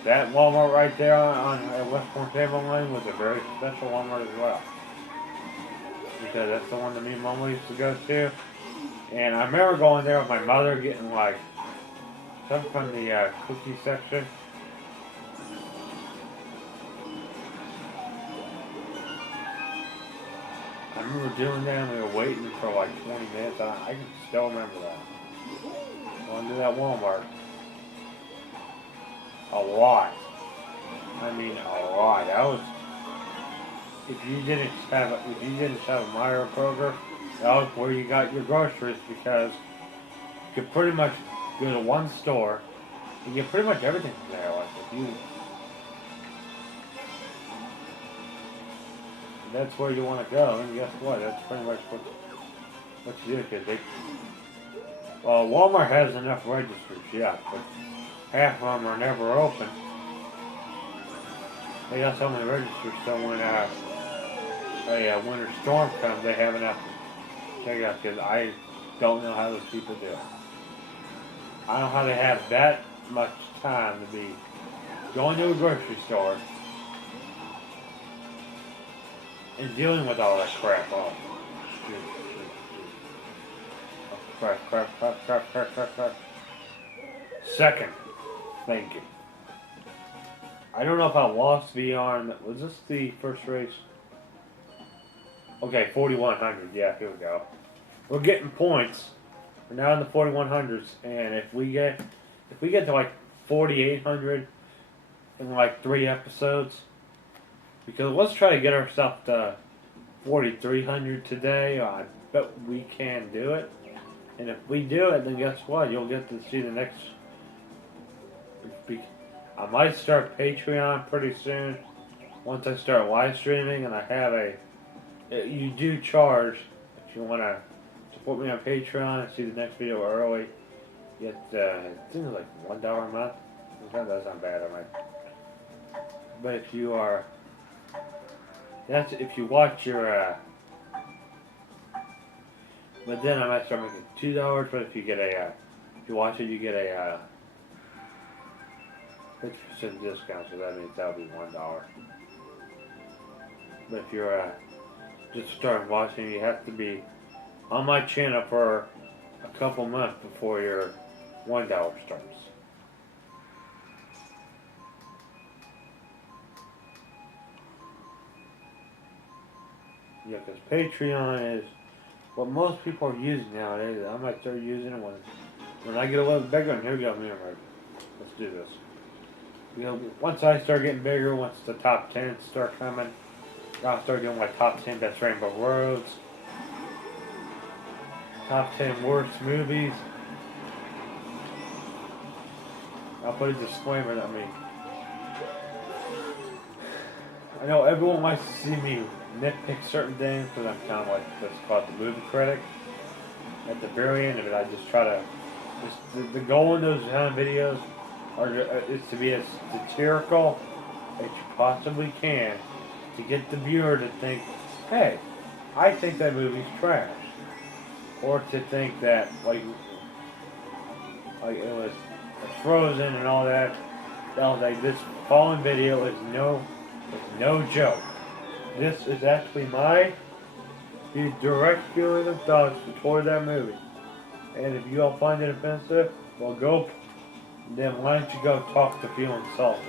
that Walmart right there on West Point Chamberlain was a very special Walmart as well. Because that's the one that me and Mama used to go to. And I remember going there with my mother getting like stuff from the cookie section. I remember doing that and we were waiting for like 20 minutes. I can still remember that. Going to that Walmart. A lot. I mean a lot. That was, if you didn't have a Meyer Kroger, that was where you got your groceries, because you could pretty much go to one store and get pretty much everything from there. Like if you, that's where you want to go, and guess what? That's pretty much what you do. Because Walmart has enough registers, yeah, but half of them are never open. They got so many registers, so when a winter storm comes, they have enough to check out. Because I don't know how those people do it. I don't know how they have that much time to be going to a grocery store and dealing with all that crap. Oh, crap. Second, thank you. I don't know if I lost VR. Was this the first race? Okay, 4100. Yeah, here we go. We're getting points. We're now in the 4100s, and if we get to like 4800 in like 3 episodes, because let's try to get ourselves to $4,300 today. I bet we can do it. And if we do it, then guess what? You'll get to see the next. I might start Patreon pretty soon. Once I start live streaming, and I have a. You do charge if you want to support me on Patreon and see the next video early. Get I think it's like $1 a month. That's not bad, I might. But if you are, that's if you watch your. But then I might start making $2. But if you get a, if you watch it, you get a 50% discount. So that means that'll be $1. But if you're just starting watching, you have to be on my channel for a couple months before your $1 starts. Yeah, because Patreon is what most people are using nowadays. I might start using it when I get a little bigger. And here we go, let's do this. You know, once I start getting bigger, once the top 10 start coming, I'll start doing my top 10 best rainbow roads, top 10 worst movies. I'll put a disclaimer that I know everyone likes to see me nitpick certain things because I'm kind of like what's called the movie critic. At the very end of it, I just try to. The goal in those kind of videos is to be as satirical as you possibly can to get the viewer to think, hey, I think that movie's trash. Or to think that, like it was Frozen and all that. Like, this fallen video is no joke. This is actually the direct feeling of thoughts toward that movie. And if you all find it offensive, well, then why don't you go talk to feel insulted?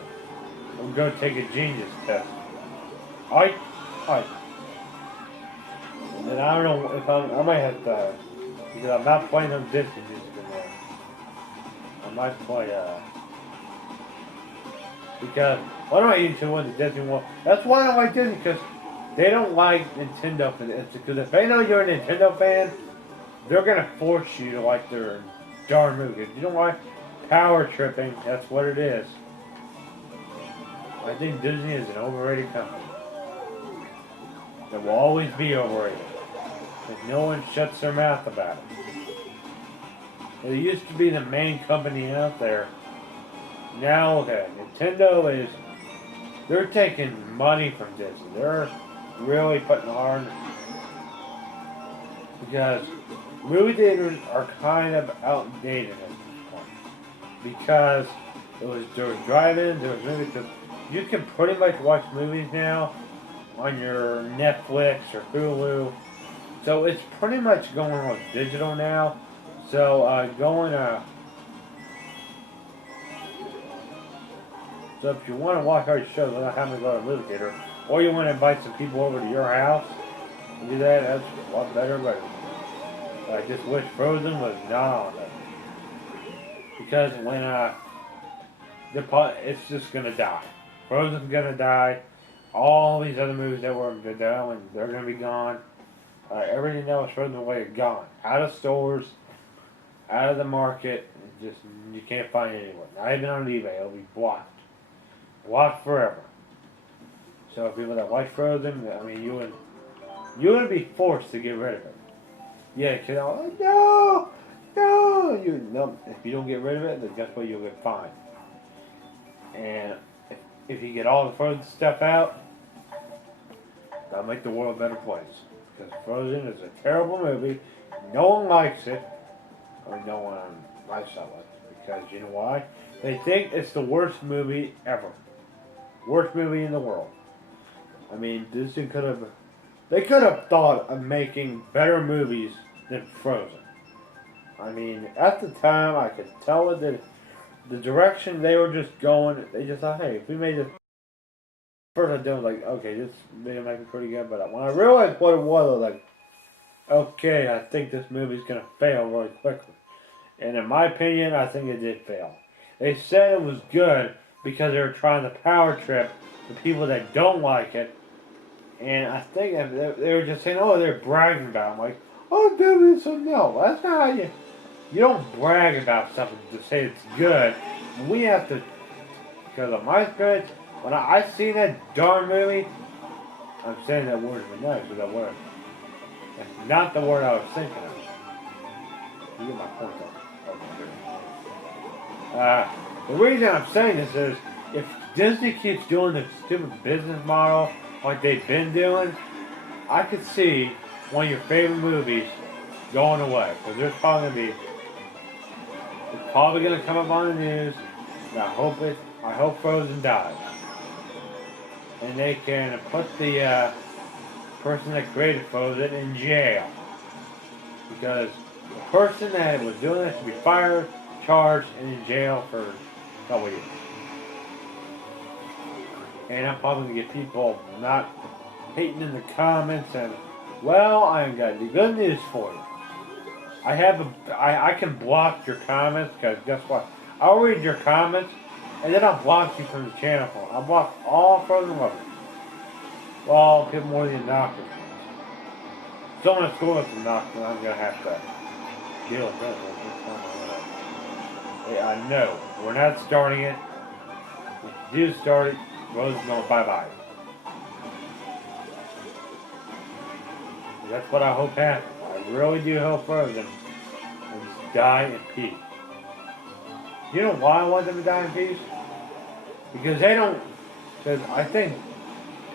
Or go take a genius test. And then I don't know if I might have to, because I'm not playing on Disney music anymore. I might play, because why don't I YouTube one to Disney one? That's why I like Disney, because they don't like Nintendo fans. Because if they know you're a Nintendo fan, they're gonna force you to like their darn movies. You don't like power tripping, that's what it is. I think Disney is an overrated company. It will always be overrated. If no one shuts their mouth about it. It used to be the main company out there. Now, okay, Nintendo they're taking money from Disney. They're really putting hard, because movie theaters are kind of outdated at this point. Because there was drive-ins, there was movies. You can pretty much watch movies now on your Netflix or Hulu. So it's pretty much going on digital now. So so if you want to watch our shows without having to go to a movie theater, or you want to invite some people over to your house and do that, that's a lot better. But I just wish Frozen was not on it. Because when it's just gonna die. Frozen's gonna die. All these other movies that were done, they're gonna be gone. Everything that was Frozen away is gone. Out of stores, out of the market. Just you can't find it anywhere. Not even on eBay. It'll be blocked. Blocked forever. So people that like Frozen, I mean, you would be forced to get rid of it. Yeah, because no. If you don't get rid of it, then guess what? You'll get fined. And if you get all the Frozen stuff out, that'll make the world a better place. Because Frozen is a terrible movie. No one likes it. Or no one on my side likes it. Because you know why? They think it's the worst movie ever. Worst movie in the world. I mean, Disney they could have thought of making better movies than Frozen. I mean, at the time, I could tell it that the direction they were just going, they just thought, hey, if we made this. First I did like, okay, this may might be pretty good, but when I realized what it was, I was like, okay, I think this movie's going to fail really quickly. And in my opinion, I think it did fail. They said it was good because they were trying to power trip the people that don't like it And I think they were just saying, oh, they're bragging about it. I'm like, oh, Disney, so no, that's not how you don't brag about something to say it's good. We have to, because of my experience, when I seen that darn movie, I'm saying that word is nice, but that word, that's not the word I was thinking of. You get my point on. The reason I'm saying this is, if Disney keeps doing the stupid business model like they've been doing, I could see one of your favorite movies going away. Because there's probably going to be, it's probably going to come up on the news, and I hope Frozen dies. And they can put the person that created Frozen in jail. Because the person that was doing this should be fired, charged, and in jail for a couple years. And I'm probably going to get people not hating in the comments and, well, I've got the good news for you. I can block your comments, because guess what? I'll read your comments, and then I'll block you from the channel. I'll block all Frozen lovers. Well, people more than doctors. Someone at school is a doctor, I'm going to have to deal with that. Yeah, I know. We're not starting it. If you start it, Rose is going bye-bye. That's what I hope happens. I really do hope Frozen and die in peace. You know why I want them to die in peace? Because they don't. Because I think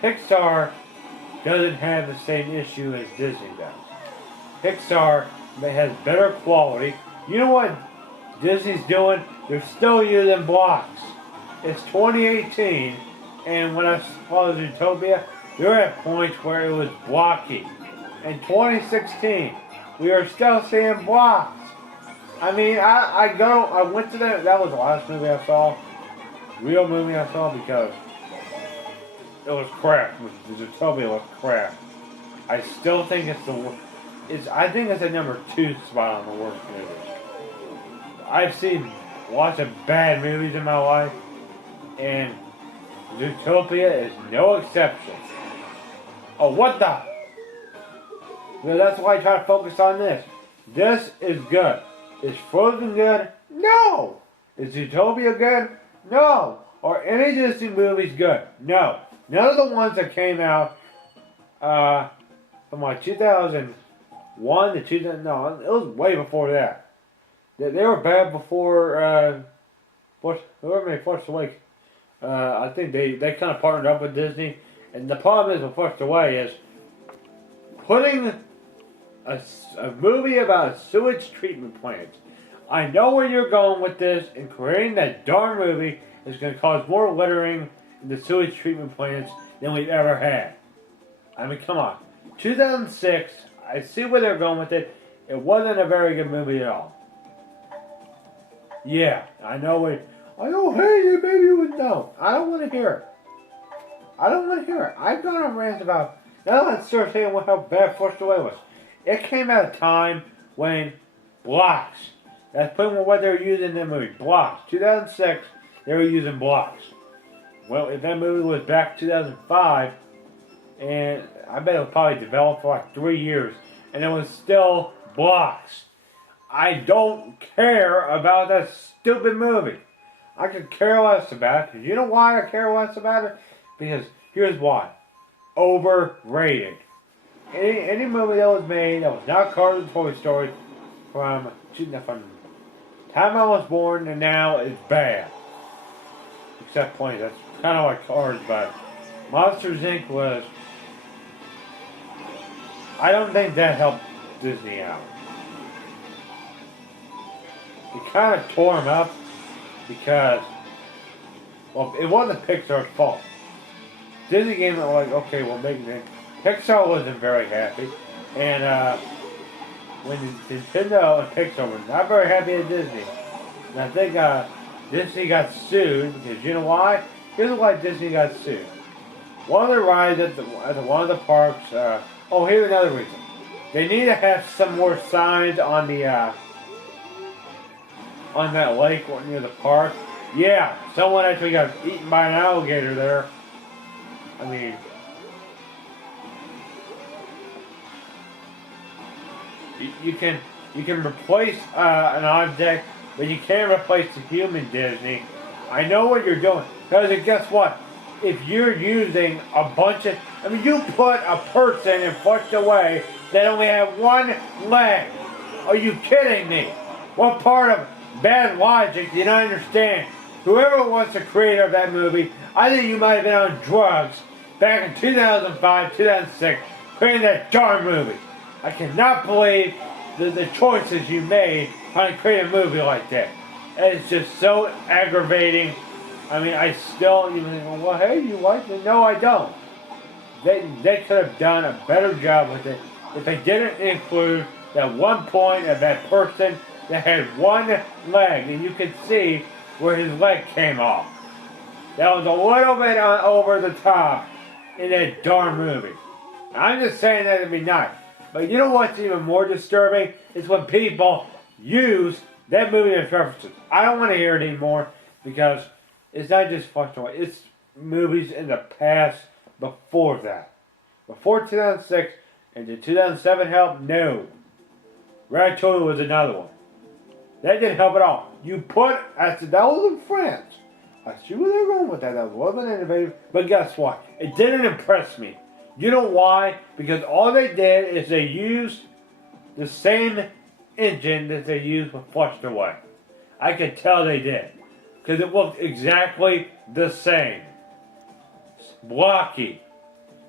Pixar doesn't have the same issue as Disney does. Pixar has better quality. You know what Disney's doing? They're still using blocks. It's 2018, and when I saw Zootopia, they were at points where it was blocky. In 2016, we are still seeing blocks. I mean, I went to that was the last movie I saw, real movie I saw, because it was crap. Zootopia was crap. I still think it's the worst. I think it's a number 2 spot on the worst movies. I've seen lots of bad movies in my life, and Zootopia is no exception. Oh, what the? Well, that's why I try to focus on this. This is good. Is Frozen good? No. Is Zootopia good? No. Are any Disney movies good? No. None of the ones that came out from like 2001 to 2000. No, it was way before that. They were bad before whoever made Force Awakens. I think they kind of partnered up with Disney. And the problem is with Force Awakens is putting a movie about a sewage treatment plant. I know where you're going with this, and creating that darn movie is going to cause more littering in the sewage treatment plants than we've ever had. I mean, come on. 2006, I see where they're going with it. It wasn't a very good movie at all. Yeah, I know it. I don't hate it, maybe you would know. I don't want to hear it. I don't want to hear it. I've gone on rants about, now let's start saying how bad Force Away was. It came at a time when blocks, that's pretty much what they were using in the movie, blocks. 2006, they were using blocks. Well, if that movie was back 2005, and I bet it was probably developed for like 3 years, and it was still blocks. I don't care about that stupid movie. I could care less about it. Because you know why I care less about it? Because here's why. Overrated. Any movie that was made that was not Cars and Toy Story from the time I was born and now is bad. Except Planes. That's kind of like Cars, but Monsters Inc. was... I don't think that helped Disney out. It kind of tore him up because, well, it wasn't Pixar's fault. Disney gave it like, okay, we'll make it. Pixar wasn't very happy, and when Nintendo and Pixar were not very happy at Disney, and I think Disney got sued because you know why? Here's why Disney got sued. One of the rides at one of the parks. Here's another reason. They need to have some more signs on the. On that lake near the park. Yeah, someone actually got eaten by an alligator there. I mean, You can replace an object, but you can't replace the human Disney. I know what you're doing. Because guess what? If you're using a bunch of... I mean, you put a person and flushed away that only have one leg. Are you kidding me? What part of bad logic do you not understand? Whoever was the creator of that movie, I think you might have been on drugs back in 2005, 2006, creating that darn movie. I cannot believe the choices you made trying to create a movie like that. And it's just so aggravating. I mean, I still even think, well, hey, you like it? No, I don't. They could have done a better job with it if they didn't include that one point of that person that had one leg, and you could see where his leg came off. That was a little bit over the top in that darn movie. I'm just saying that to be nice. But you know what's even more disturbing? Is when people use that movie as references. I don't want to hear it anymore because it's not just flushed away. It's movies in the past before that. Before 2006 and the 2007 help, no. Ratatouille was another one. That didn't help at all. I said, that was in France. I see where they're going with that. That wasn't innovative. But guess what? It didn't impress me. You know why? Because all they did is they used the same engine that they used with Flushed Away. I could tell they did. Because it looked exactly the same. It's blocky.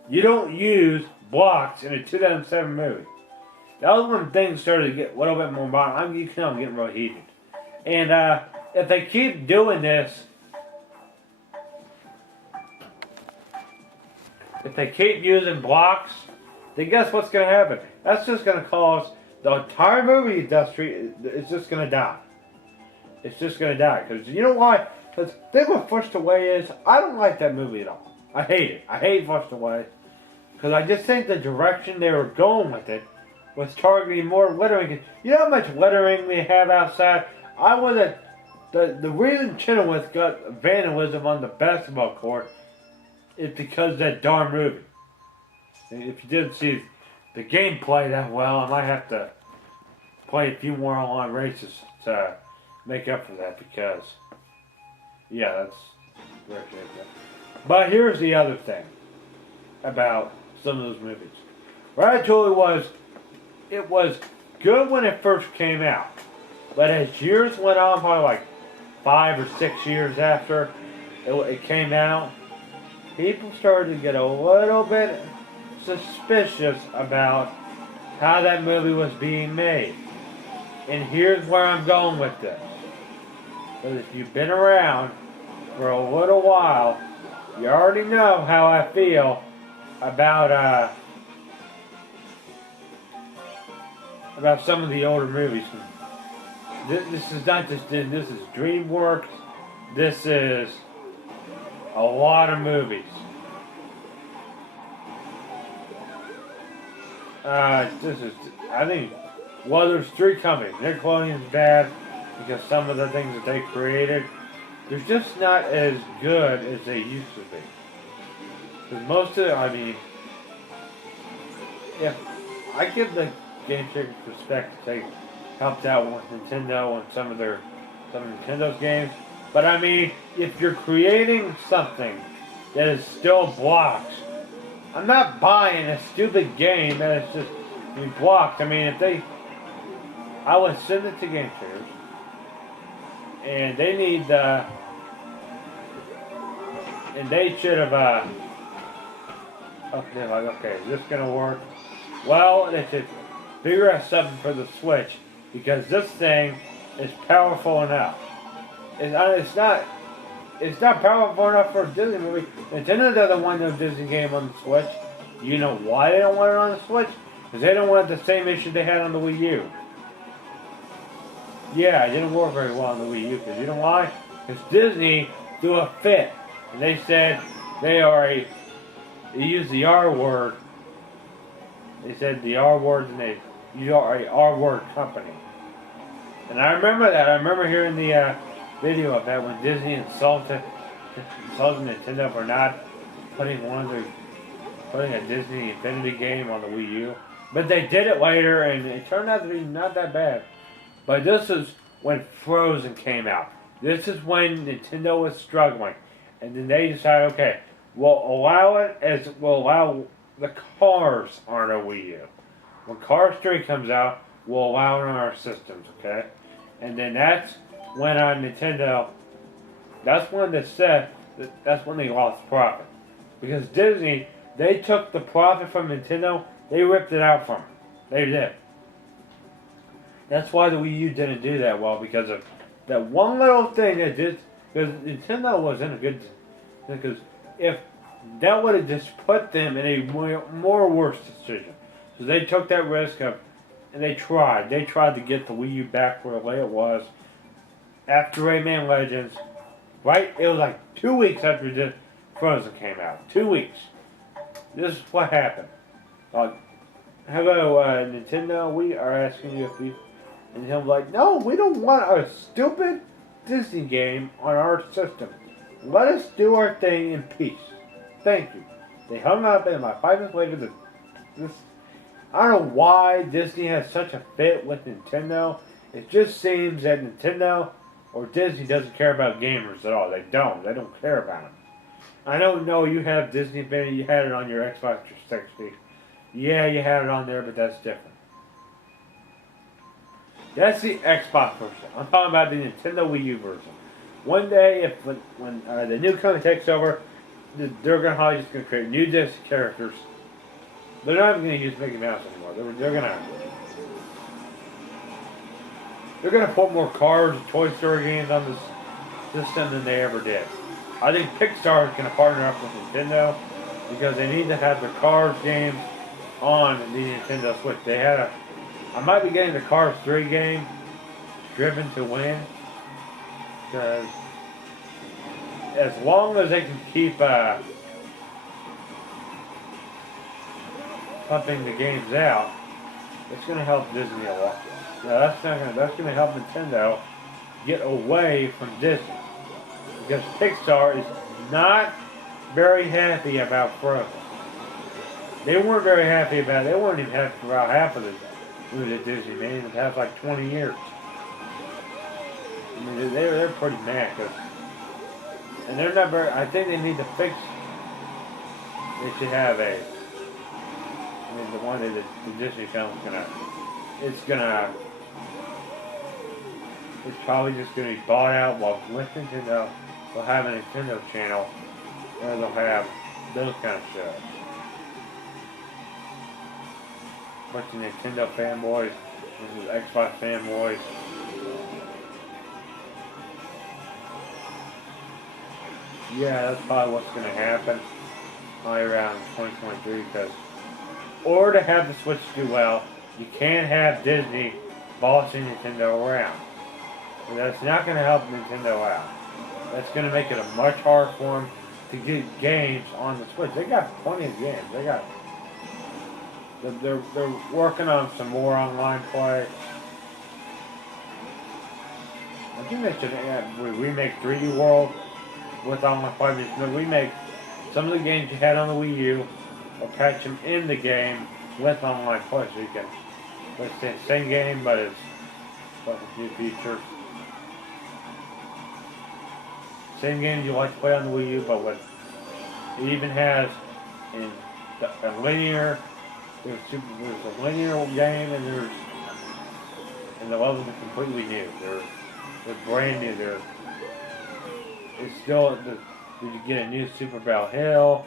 You don't use blocks in a 2007 movie. That was when things started to get a little bit more violent. You can tell I'm getting real heated. And if they keep doing this, if they keep using blocks, then guess what's going to happen? That's just going to cause the entire movie industry, it's just going to die. It's just going to die. Because you know why? Because the thing with Flushed Away is, I don't like that movie at all. I hate it. I hate Flushed Away. Because I just think the direction they were going with it was targeting more littering. You know how much littering we have outside? The reason Chenoweth got vandalism on the basketball court is because of that darn movie. If you didn't see the gameplay that well, I might have to play a few more online races to make up for that because, yeah, that's very good. But here's the other thing about some of those movies. Ratatouille was good when it first came out. But as years went on, probably like 5 or 6 years after it came out, people started to get a little bit suspicious about how that movie was being made. And here's where I'm going with this. Because if you've been around for a little while, you already know how I feel about some of the older movies. This is not just Disney, this is DreamWorks. This is a lot of movies. I think, well, there's 3 companies. Nickelodeon's bad because some of the things that they created, they're just not as good as they used to be. Because most of it, if I give the Game Changers respect, they helped out with Nintendo and some of Nintendo's games. But if you're creating something that is still blocks, I'm not buying a stupid game that is just blocked. I would send it to Game Changers, and they need and they should have okay, is this gonna work? Well, they should figure out something for the Switch because this thing is powerful enough. It's not powerful enough for a Disney movie. Nintendo doesn't want no Disney game on the Switch. You know why they don't want it on the Switch? Because they don't want the same issue they had on the Wii U. Yeah, it didn't work very well on the Wii U. Because you know why? Because Disney threw a fit. And they said they used the R word. They said the R word and you are a R word company. And I remember that. I remember hearing the video of that when Disney insulted Nintendo for not putting a Disney Infinity game on the Wii U. But they did it later, and it turned out to be not that bad. But this is when Frozen came out. This is when Nintendo was struggling, and then they decided, okay, we'll allow it as we'll allow the Cars on our Wii U. When Cars 3 comes out, we'll allow it on our systems, okay? And then that's when on Nintendo, that's when they said that's when they lost profit. Because Disney, they took the profit from Nintendo, they ripped it out from them. They did. That's why the Wii U didn't do that well, because of that one little thing that did. Because Nintendo wasn't a good. Because if that would have just put them in a more worse decision. So they took that risk of, and they tried. They tried to get the Wii U back where it was. After Rayman Legends, right? It was like 2 weeks after Frozen came out. 2 weeks. This is what happened. Hello, Nintendo. We are asking you if we. And he'll be like, no, we don't want a stupid Disney game on our system. Let us do our thing in peace. Thank you. They hung up, and about 5 minutes later, this. I don't know why Disney has such a fit with Nintendo. It just seems that Nintendo or Disney doesn't care about gamers at all. They don't. They don't care about them. I don't know. You have Disney Infinity. You had it on your Xbox 360. Yeah, you had it on there, but that's different. That's the Xbox version. I'm talking about the Nintendo Wii U version. One day, if when the new company takes over, they're probably just going to create new Disney characters. They're not even going to use Mickey Mouse anymore. They're going to put more Cars and Toy Story games on this system than they ever did. I think Pixar is going to partner up with Nintendo because they need to have the Cars games on the Nintendo Switch. I might be getting the Cars 3 game, Driven to Win, because as long as they can keep pumping the games out, it's going to help Disney a lot. Now, that's going to help Nintendo get away from Disney, because Pixar is not very happy about Frozen. They weren't very happy about it. They weren't even happy about half of the movie that Disney made in the past like 20 years. I mean, they're pretty mad, and they're not very. I think they need to fix. They should have a. I mean, the one that the Disney film's it's probably just gonna be bought out while with Nintendo. They'll have a Nintendo channel where they'll have those kind of shows. Bunch of Nintendo fanboys, this is Xbox fanboys. Yeah, that's probably what's going to happen probably around 2023, because in order to have the Switch do well, you can't have Disney bossing Nintendo around. And that's not going to help Nintendo out. That's going to make it a much harder for them to get games on the Switch. They got plenty of games. They're working on some more online play. I think they should remake 3D World with online play. Remake some of the games you had on the Wii U, or patch them in the game with online play, so you can. It's the same game, but it's with new features. Same games you like to play on the Wii U, but with it even has a linear. There's a linear game, and the levels are completely new. They're brand new. It's still. You get a new Super Bell Hill.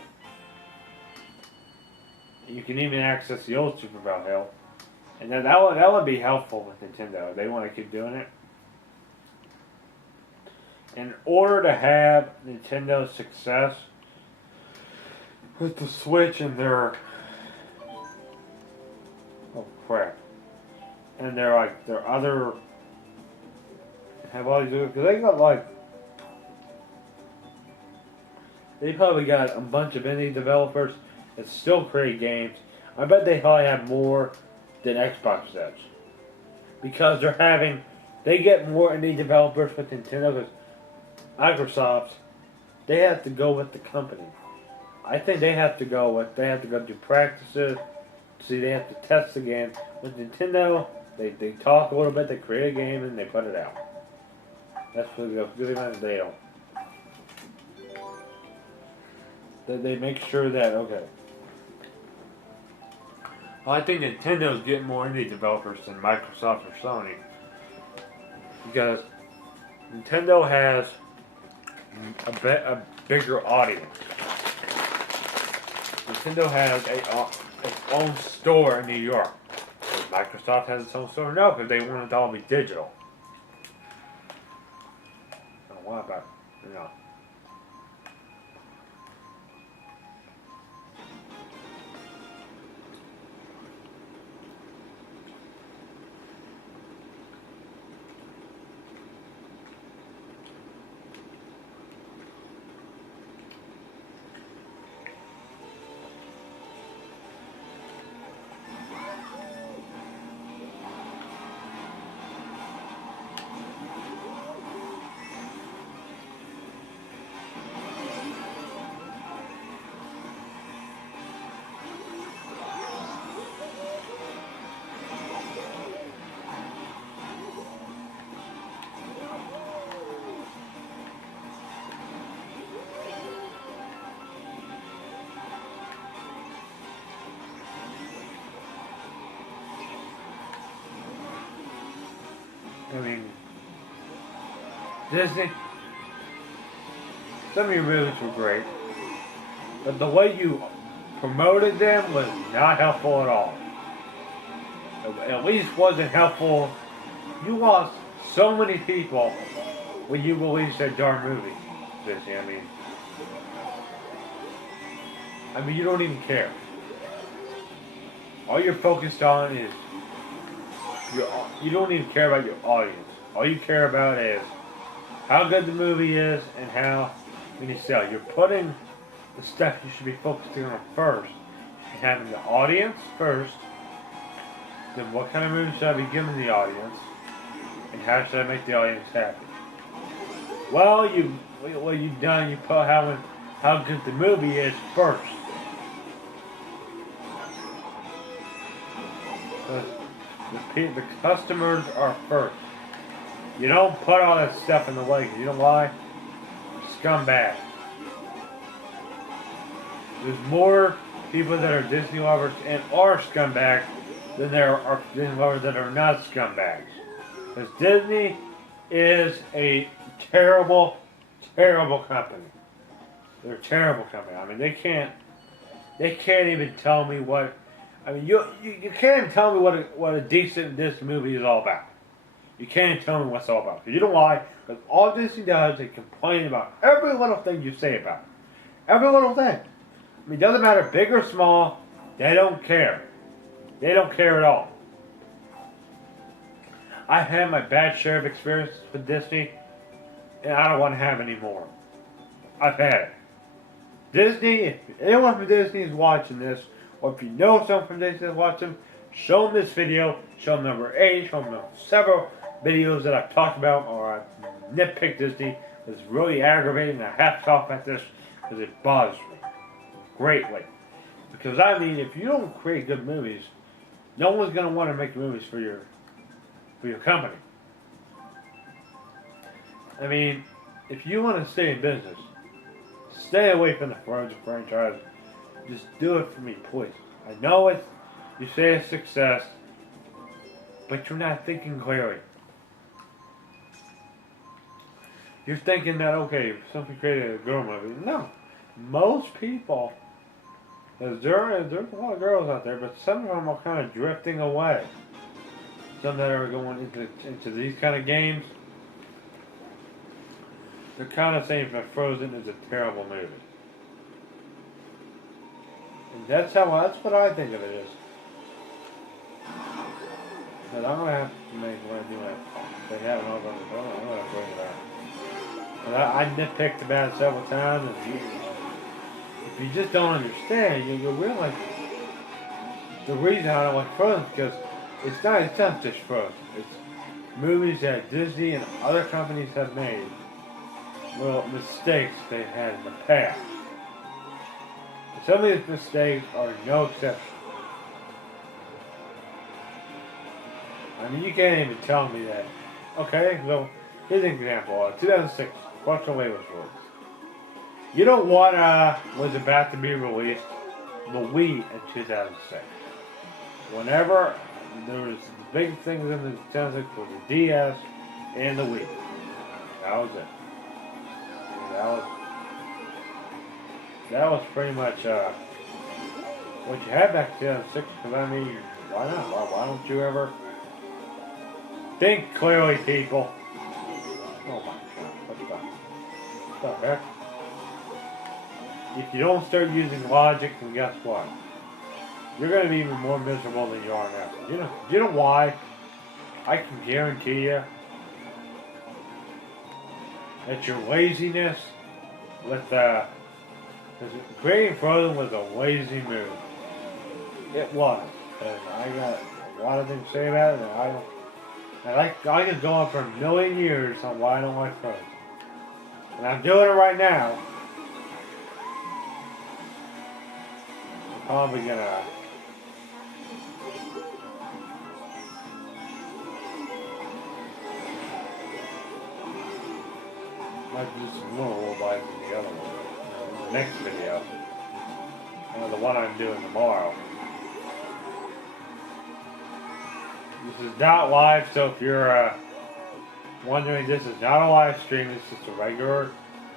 You can even access the old Super Bell Hill, and that would be helpful with Nintendo. They want to keep doing it. In order to have Nintendo's success with the Switch and their crap. And they're other have all these, because they got they probably got a bunch of indie developers that still create games. I bet they probably have more than Xbox does, because they get more indie developers with Nintendo, because Microsoft, they have to go with the company. I think they have to go do practices. See, they have to test the game. With Nintendo, they talk a little bit, they create a game, and they put it out. That's what really much they don't. They make sure that, okay. Well, I think Nintendo's getting more indie developers than Microsoft or Sony. Because Nintendo has a bigger audience. Nintendo has its own store in New York. Does Microsoft has its own store? No, because they want it to all be digital. I don't know why, but, you know. I mean, Disney, some of your movies were great, but the way you promoted them was not helpful at all. At least wasn't helpful. You lost so many people when you released that darn movie, Disney. I mean, you don't even care. All you're focused on is you don't even care about your audience. All you care about is how good the movie is and how many sell. You're putting the stuff you should be focusing on first. And having the audience first. Then what kind of movie should I be giving the audience? And how should I make the audience happy? Well, what you've done, you put how good the movie is first. The customers are first. You don't put all that stuff in the way, because you know why? Scumbag. There's more people that are Disney lovers and are scumbags than there are Disney lovers that are not scumbags. Because Disney is a terrible, terrible company. They're a terrible company. I mean, they can't even tell me what. I mean, you can't even tell me what a decent Disney movie is all about. You can't even tell me what it's all about. You know why? Because all Disney does is complain about every little thing you say about it. Every little thing. I mean, it doesn't matter big or small. They don't care. They don't care at all. I had my bad share of experiences with Disney, and I don't want to have any more. I've had it. Disney, if anyone from Disney is watching this, or if you know someone from Disney that's watching, show them this video, show them number 8, show them several videos that I've talked about, or I've nitpicked Disney. It's really aggravating, and I have to talk about this because it bothers me greatly. Because I mean, if you don't create good movies, no one's going to want to make movies for your company. I mean, if you want to stay in business, stay away from the Frozen franchise. Just do it for me, please. I know you say it's success, but you're not thinking clearly. You're thinking that, okay, something created a girl movie. No. Most people, there's a lot of girls out there, but some of them are kind of drifting away. Some that are going into these kind of games, they're kind of saying that Frozen is a terrible movie. And that's what I think of it is. But I'm gonna have to make what I do that. They have it all on the phone. I'm gonna bring it out. And I nitpicked about it several times, and if you just don't understand, you'll realize the reason I don't like Frozen is because it's not just Frozen. It's movies that Disney and other companies have made. Well, mistakes they had in the past. Some of these mistakes are no exception. I mean, you can't even tell me that. Okay, so here's an example. 2006, Force Awakens was released. You know what was about to be released? The Wii in 2006. Whenever there was the big things in the 2006 was the DS and the Wii. That was it. That was pretty much what you had back in 2006. Because I mean, why not? Why don't you ever think clearly, people? Oh my God! What the heck? If you don't start using logic, then guess what? You're going to be even more miserable than you are now. You know why? I can guarantee you that your laziness with creating Frozen was a lazy move. It was. And I got a lot of things to say about it, and I could go on for a million years on why I don't like Frozen. And I'm doing it right now. I'm probably gonna might do some more rollbacks in the other one. In the next video. The one I'm doing tomorrow. This is not live, so if you're wondering, this is not a live stream, it's just a regular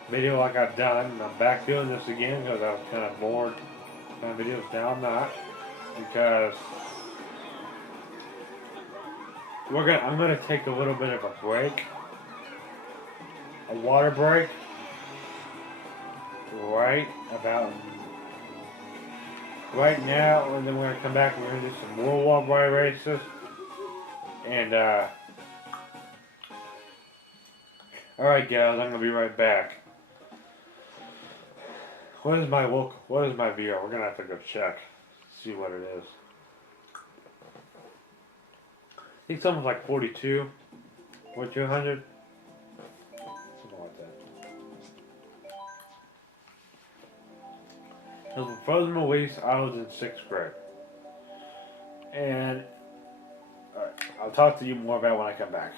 video like I've done. And I'm back doing this again because I was kind of bored my videos. Now I'm not, because I'm gonna take a little bit of a break, a water break, right now, and then we're gonna come back and we're gonna do some World War Y races, and alright guys, I'm gonna be right back. What is my view? We're gonna have to go check, see what it is. I think something's like 42, 4200. Something like that. It was when Frozen release, I was in 6th grade. And alright, I'll talk to you more about it when I come back.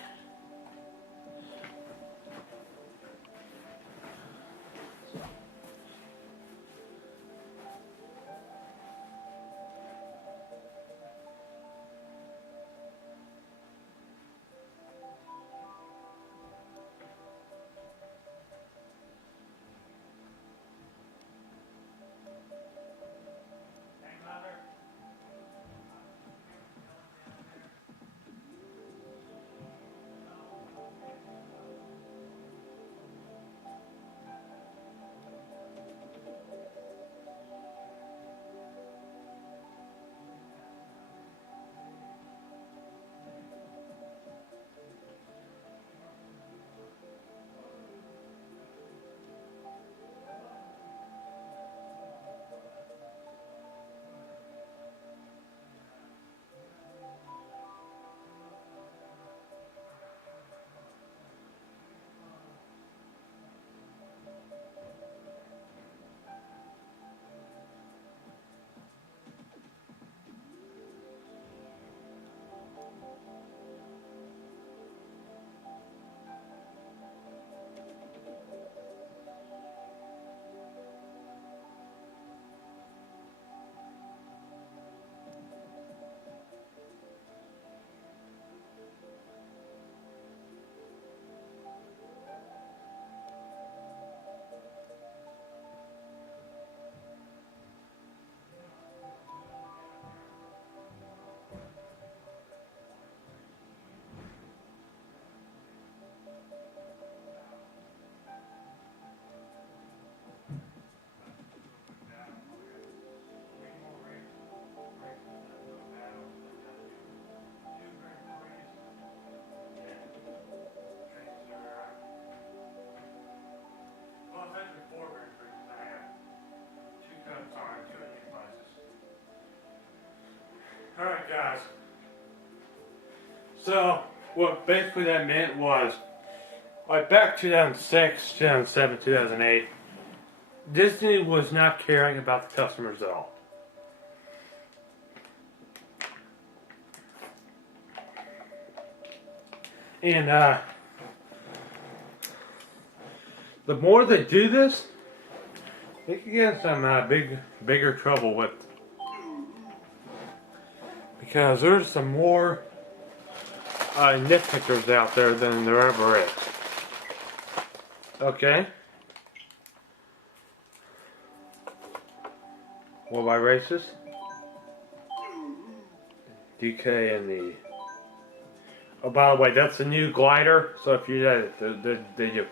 Alright guys, so what basically that meant was, like back 2006, 2007, 2008, Disney was not caring about the customers at all. And the more they do this, they can get in some bigger trouble with, because there's some more nitpickers out there than there ever is. Okay? What by racist? DK and the... Oh, by the way, that's the new glider. So if you they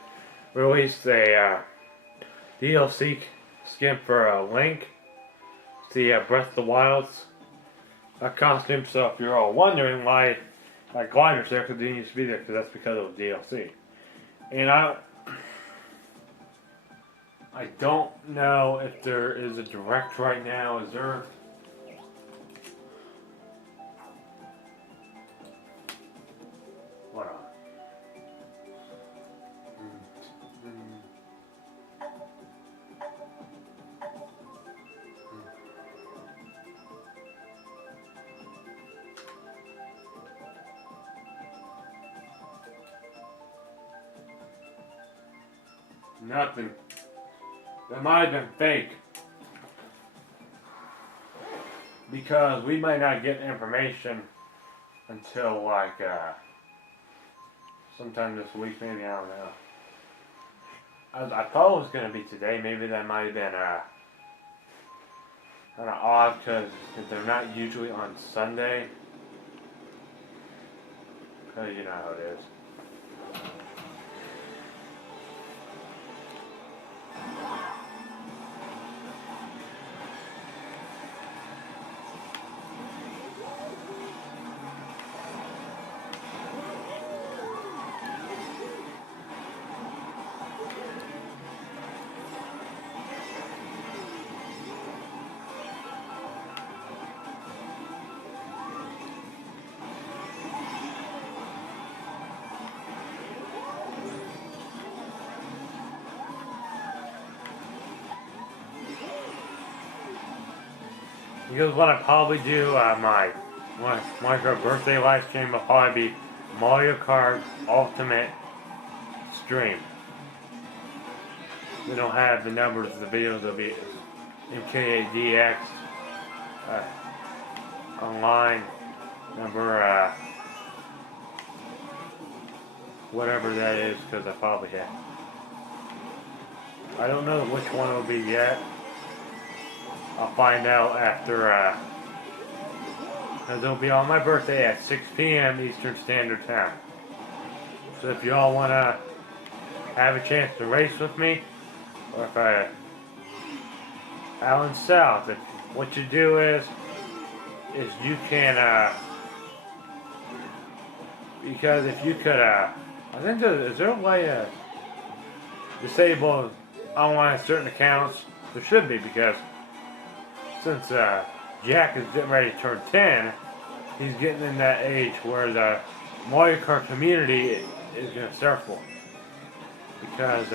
released a DLC skin for a Link, it's the Breath of the Wild's costume. So if you're all wondering why that glider's there, because it needs to be there, because that's because of the DLC. And I don't know if there is a direct right now. Is there? Hold on. Nothing. That might have been fake. Because we might not get information until like sometime this week, maybe. I don't know. I thought it was going to be today. Maybe that might have been kind of odd because they're not usually on Sunday. Because you know how it is. Because what I probably do, my birthday live stream will probably be Mario Kart Ultimate stream. We don't have the numbers of the videos. It'll be MK8DX online number whatever that is, because I probably have. I don't know which one it'll be yet. I'll find out after, because it'll be on my birthday at 6 p.m. Eastern Standard Time. So if y'all want to have a chance to race with me, or if Alan South, if what you do is you can, because if you could, I think is there a way to disable online certain accounts? There should be, because since Jack is getting ready to turn 10, he's getting in that age where the Mario Kart community is going to start for him. Because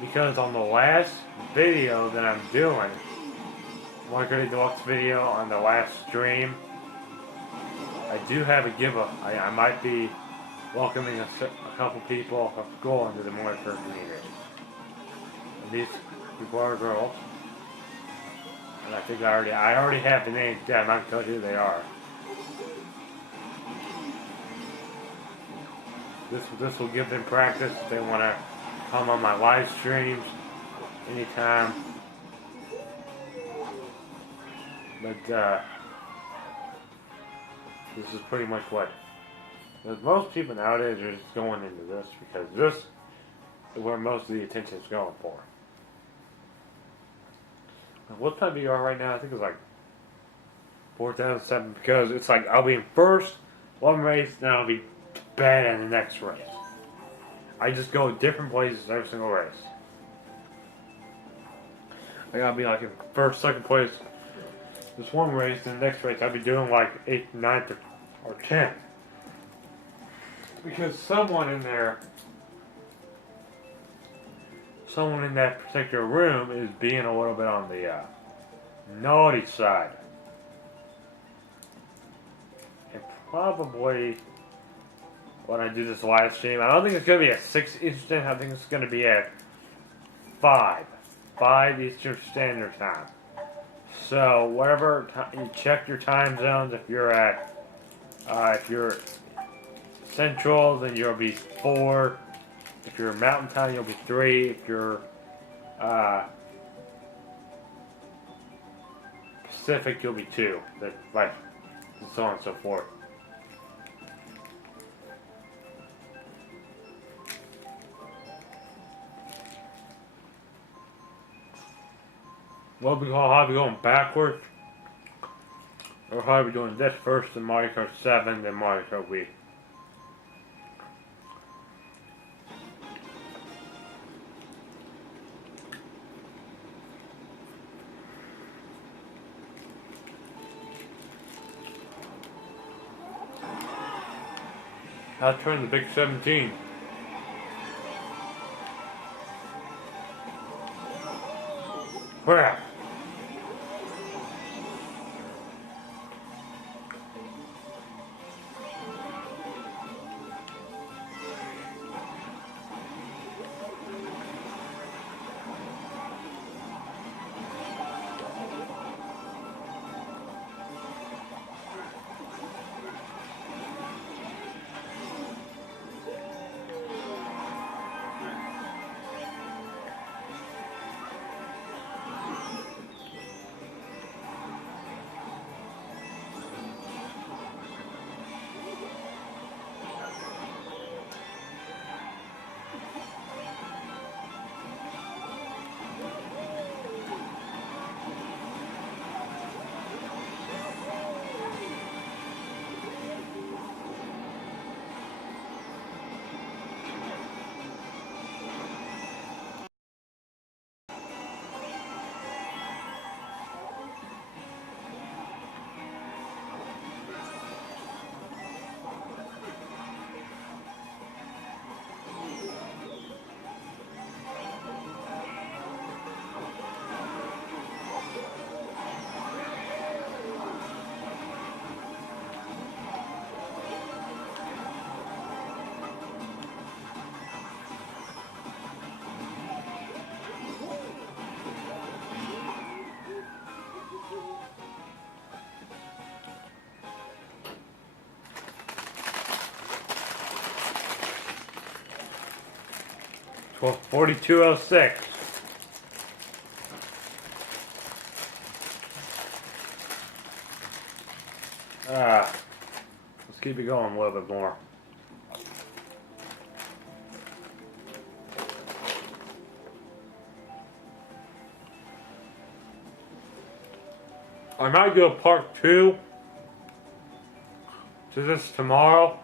because on the last video that I'm doing, Mario Kart Deluxe video on the last stream, I do have a giveaway. I might be welcoming a couple people of school into the Mario Kart community. And these people are girls. And I think I already have the names down. I'm not going to tell you who they are. This will give them practice if they want to come on my live streams anytime. But this is pretty much what most people nowadays are just going into this, because this is where most of the attention is going for. What time do you are right now? I think it's like 4,007, because it's like I'll be in first one race, then I'll be bad in the next race. I just go different places every single race. I gotta be like in first, second place this one race, and the next race I'll be doing like 8th, 9th, or 10th. Because someone in that particular room is being a little bit on the naughty side. And probably when I do this live stream. I don't think it's going to be a 6 Eastern. I think it's going to be at 5 Eastern Standard Time. So whatever you check your time zones. If you're Central, then you'll be 4. If you're Mountain Time, you'll be 3. If you're Pacific, you'll be 2. Like, and so on and so forth. What we call how we going backwards, or how we doing this first, then Mario Kart 7, then Mario Kart Wii. I'll turn the big 17. Crap. Well, 4206. Let's keep it going a little bit more. I might do a part 2 to this tomorrow.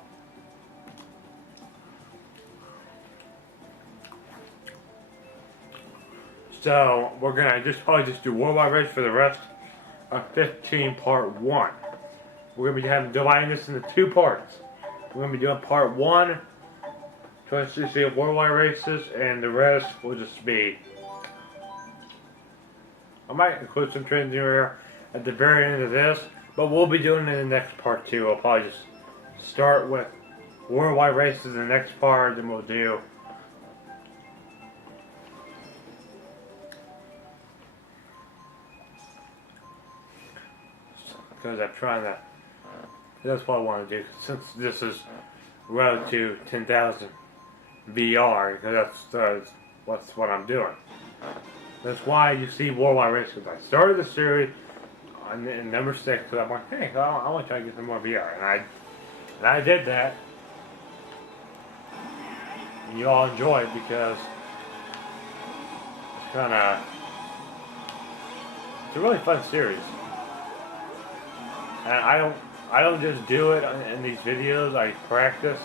So we're gonna probably just do Worldwide Race for the rest of 15 part 1. We're gonna be dividing this into 2 parts. We're gonna be doing part 1, just to see Worldwide Races, and the rest will just be. I might include some trends here at the very end of this, but we'll be doing it in the next part 2. I'll probably just start with Worldwide Races in the next part, then we'll do. Because I'm trying to. That's what I want to do. Since this is Road to 10,000 VR, because that's what I'm doing. That's why you see Worldwide Races. I started the series on number 6 because I'm like, hey, I want to try to get some more VR, and I did that. And you all enjoy it because it's it's a really fun series. And I don't just do it in these videos. I practice.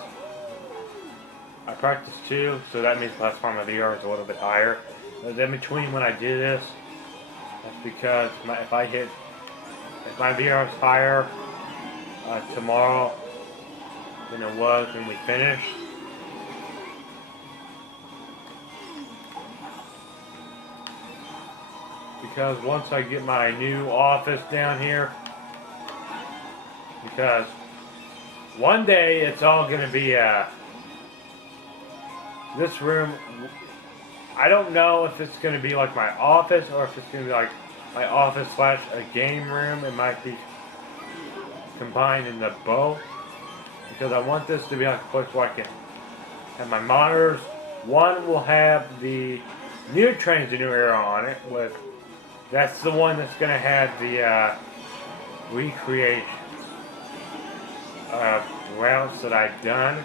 I practice too, so that means last time my VR is a little bit higher. But in between when I do this, that's because if my VR is higher tomorrow than it was when we finished. Because once I get my new office down here, because one day it's all gonna be this room. I don't know if it's gonna be like my office or if it's gonna be like my office / a game room. It might be combined in the both because I want this to be like a place where I can have my monitors. One will have the new Trains to New Era on it. That's the one that's gonna have the recreation of routes that I've done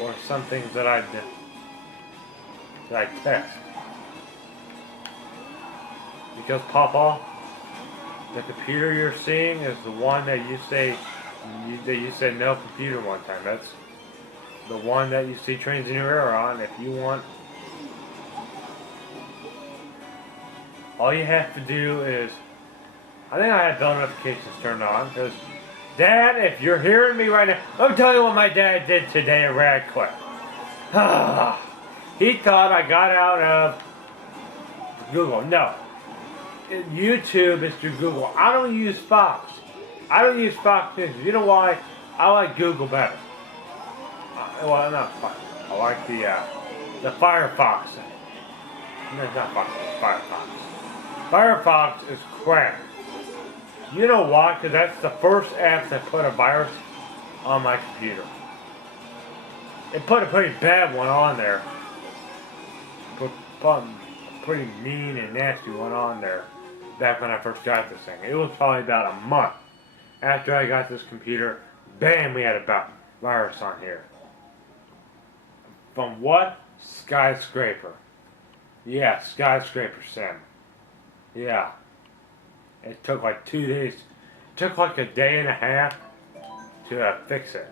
or some things that I test. Because Papa, the computer you're seeing is the one that you said no computer one time. That's the one that you see Trains in New Era on. If you want, all you have to do is, I think I have bell notifications turned on because, Dad, if you're hearing me right now, I'm telling you what my dad did today at Radcliffe. He thought I got out of Google. No. YouTube is through Google. I don't use Fox. I don't use Fox News. You know why? I like Google better. Well, not Fox. I like the Firefox. No, it's not Fox. It's Firefox. Firefox is crap. You know why? Because that's the first app that put a virus on my computer. It put a pretty bad one on there. Put a pretty mean and nasty one on there back when I first got this thing. It was probably about a month after I got this computer. Bam, we had a virus on here. From what? Skyscraper. Yeah, Skyscraper Sim. Yeah. It took like 2 days. It took like a day and a half to fix it.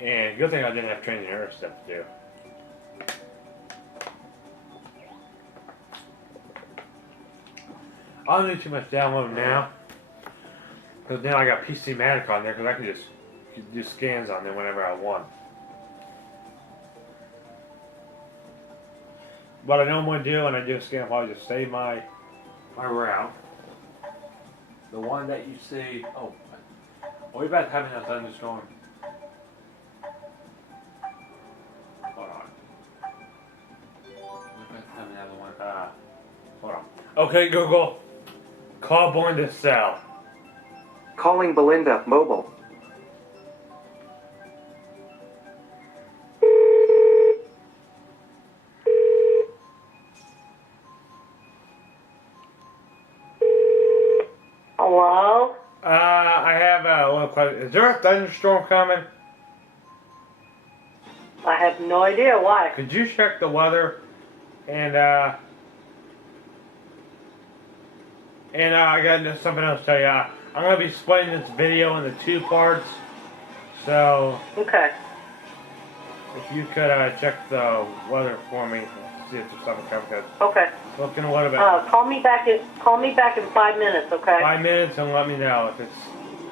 And good thing I didn't have training or stuff to do. I don't need too much download now. Because now I got PC Matic on there because I can just do scans on there whenever I want. What I normally do when I do a scan, I'll just save my route. The one that you see. Oh, we're about having a thunderstorm. Hold on. We're about to have another one. Hold on. Okay, Google. Call Belinda Cell. Calling Belinda Mobile. Hello? I have a little question. Is there a thunderstorm coming? I have no idea why. Could you check the weather? And I got something else to tell you. I'm going to be splitting this video into 2 parts. So, Okay. if you could check the weather for me, see if there's something coming. Okay. Looking what about Call me back in 5 minutes, okay? 5 minutes and let me know if it's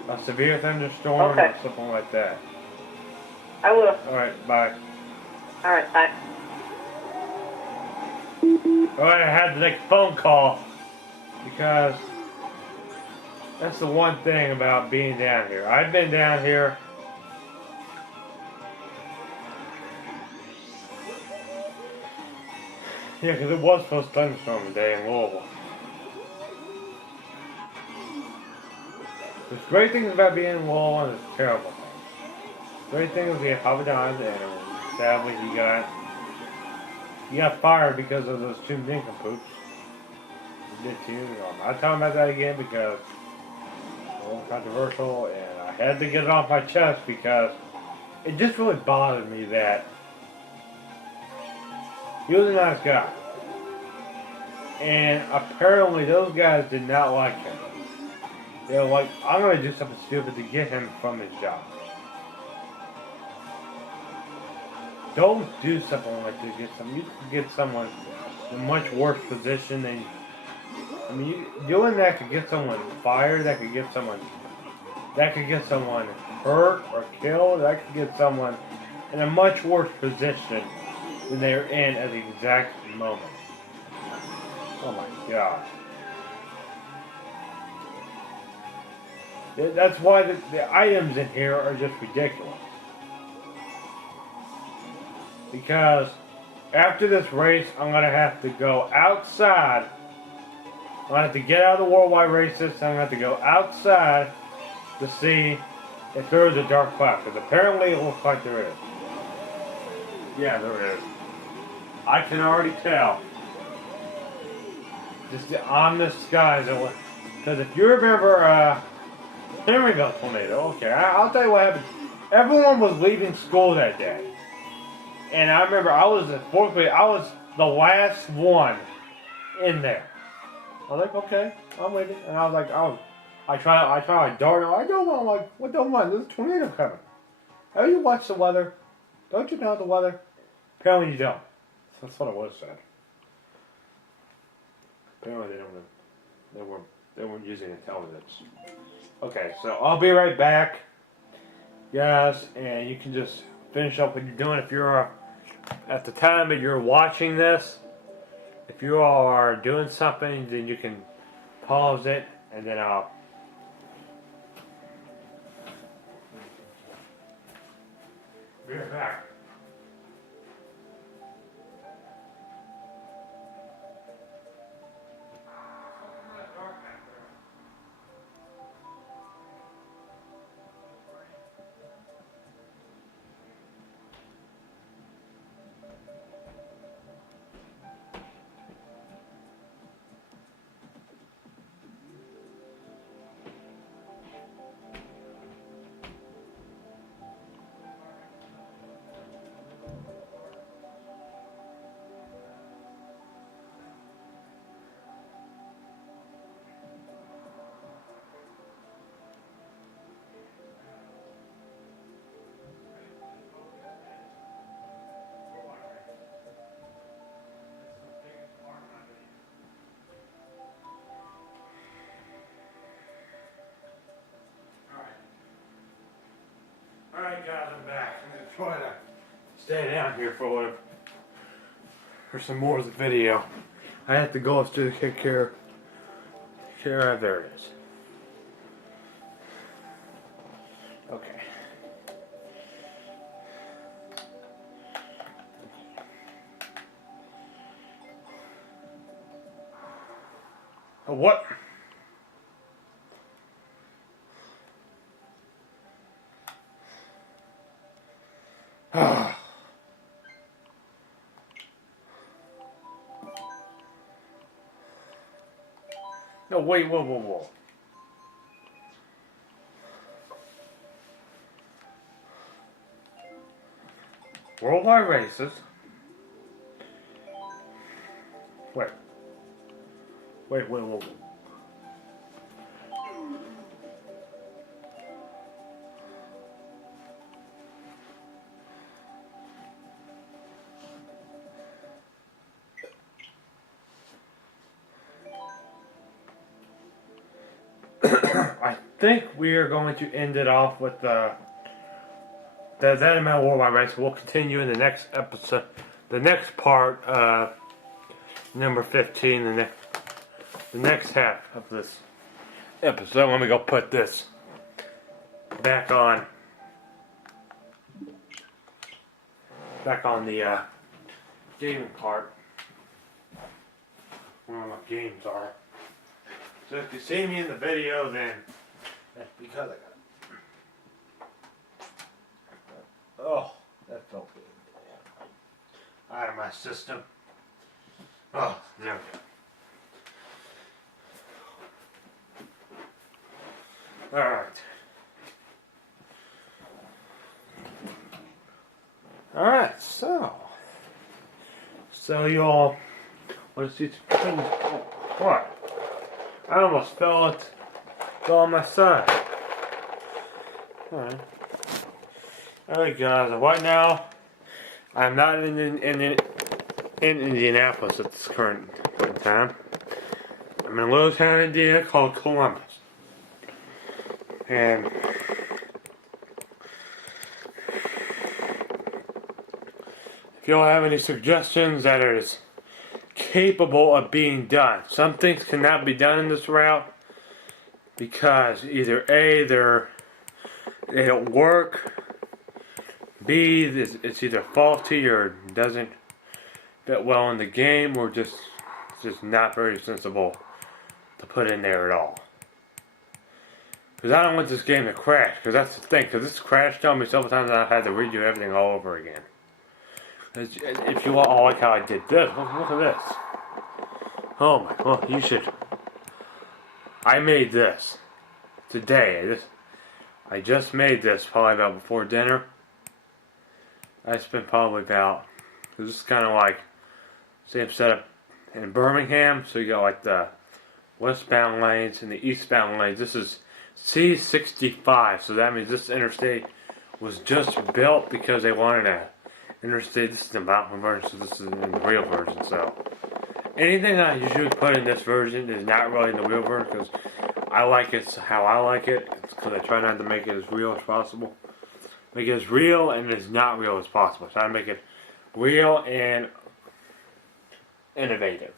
a severe thunderstorm Okay. or something like that. I will. Alright, bye. Alright, bye. Alright, I had to make a phone call because that's the one thing about being down here. I've been down here. Yeah, because it was supposed to thunderstorm today in Louisville. There's great things about being in Louisville and there's terrible things. Great thing is we have Papa John's and sadly he got fired because of those 2 nincompoops. He did too. I'm not talking about that again because it's a little controversial and I had to get it off my chest because it just really bothered me that he was a nice guy. And apparently those guys did not like him. They were like, I'm going to do something stupid to get him from his job. Don't do something like this. You can get someone in a much worse position than... I mean, doing that could get someone fired. That could get someone hurt or killed. That could get someone in a much worse position than they're in at the exact moment. Oh my God. That's why the items in here are just ridiculous. Because after this race, I'm going to have to go outside. I'm going to have to get out of the worldwide races. I'm going to have to go outside to see if there is a dark cloud. Because apparently it looks like there is. Yeah, there is. I can already tell. Just the ominous skies. Because if you remember Henryville tornado, okay, I'll tell you what happened. Everyone was leaving school that day. And I remember I was the last one in there. I was like, okay, I'm with it. And I was like, I try to dart. I don't want. I'm like, what don't want? There's a tornado coming. Have you watched the weather? Don't you know the weather? Apparently you don't. That's what it was said. Apparently they weren't using intelligence. Okay, so I'll be right back, guys, and you can just finish up what you're doing. If you're at the time that you're watching this, if you are doing something, then you can pause it, and then I'll be right back. Alright guys, I'm back. I'm going to try to stay down here for some more of the video. I have to go upstairs to take care of, there it is. Okay. What? No, wait, whoa. Worldwide races. Wait, whoa. I think we are going to end it off with that amount of worldwide race. We'll continue in the next episode, the next part, number 15, the next half of this episode. Let me go put this back on the gaming cart where my games are. So if you see me in the video, then that's because I got it. Oh, that felt good. Out of my system. Oh, there we go. Alright. Alright, so you all want to see what? I almost fell on my side. Alright. Alright guys, right now I'm not in Indianapolis at this current time. I'm in a little town in Indiana called Columbus. And if y'all have any suggestions that is capable of being done. Some things cannot be done in this route. because either A, they don't work, B, it's either faulty or doesn't fit well in the game, or just not very sensible to put in there at all. Because I don't want this game to crash, because that's the thing, because this crashed on me several times and I had to redo everything all over again. If you all like how I did this, look at this. Oh my, well, you should. I made this today. I just made this probably about before dinner. I spent probably about, this is kind of like same setup in Birmingham. So you got like the westbound lanes and the eastbound lanes. This is C65, so that means this interstate was just built because they wanted a interstate. This is the mountain version, so this is in the real version. So anything I usually put in this version is not really in the real version because I like it how I like it. It's because I try not to make it as real as possible. Make it as real and as not real as possible. Try to make it real and innovative.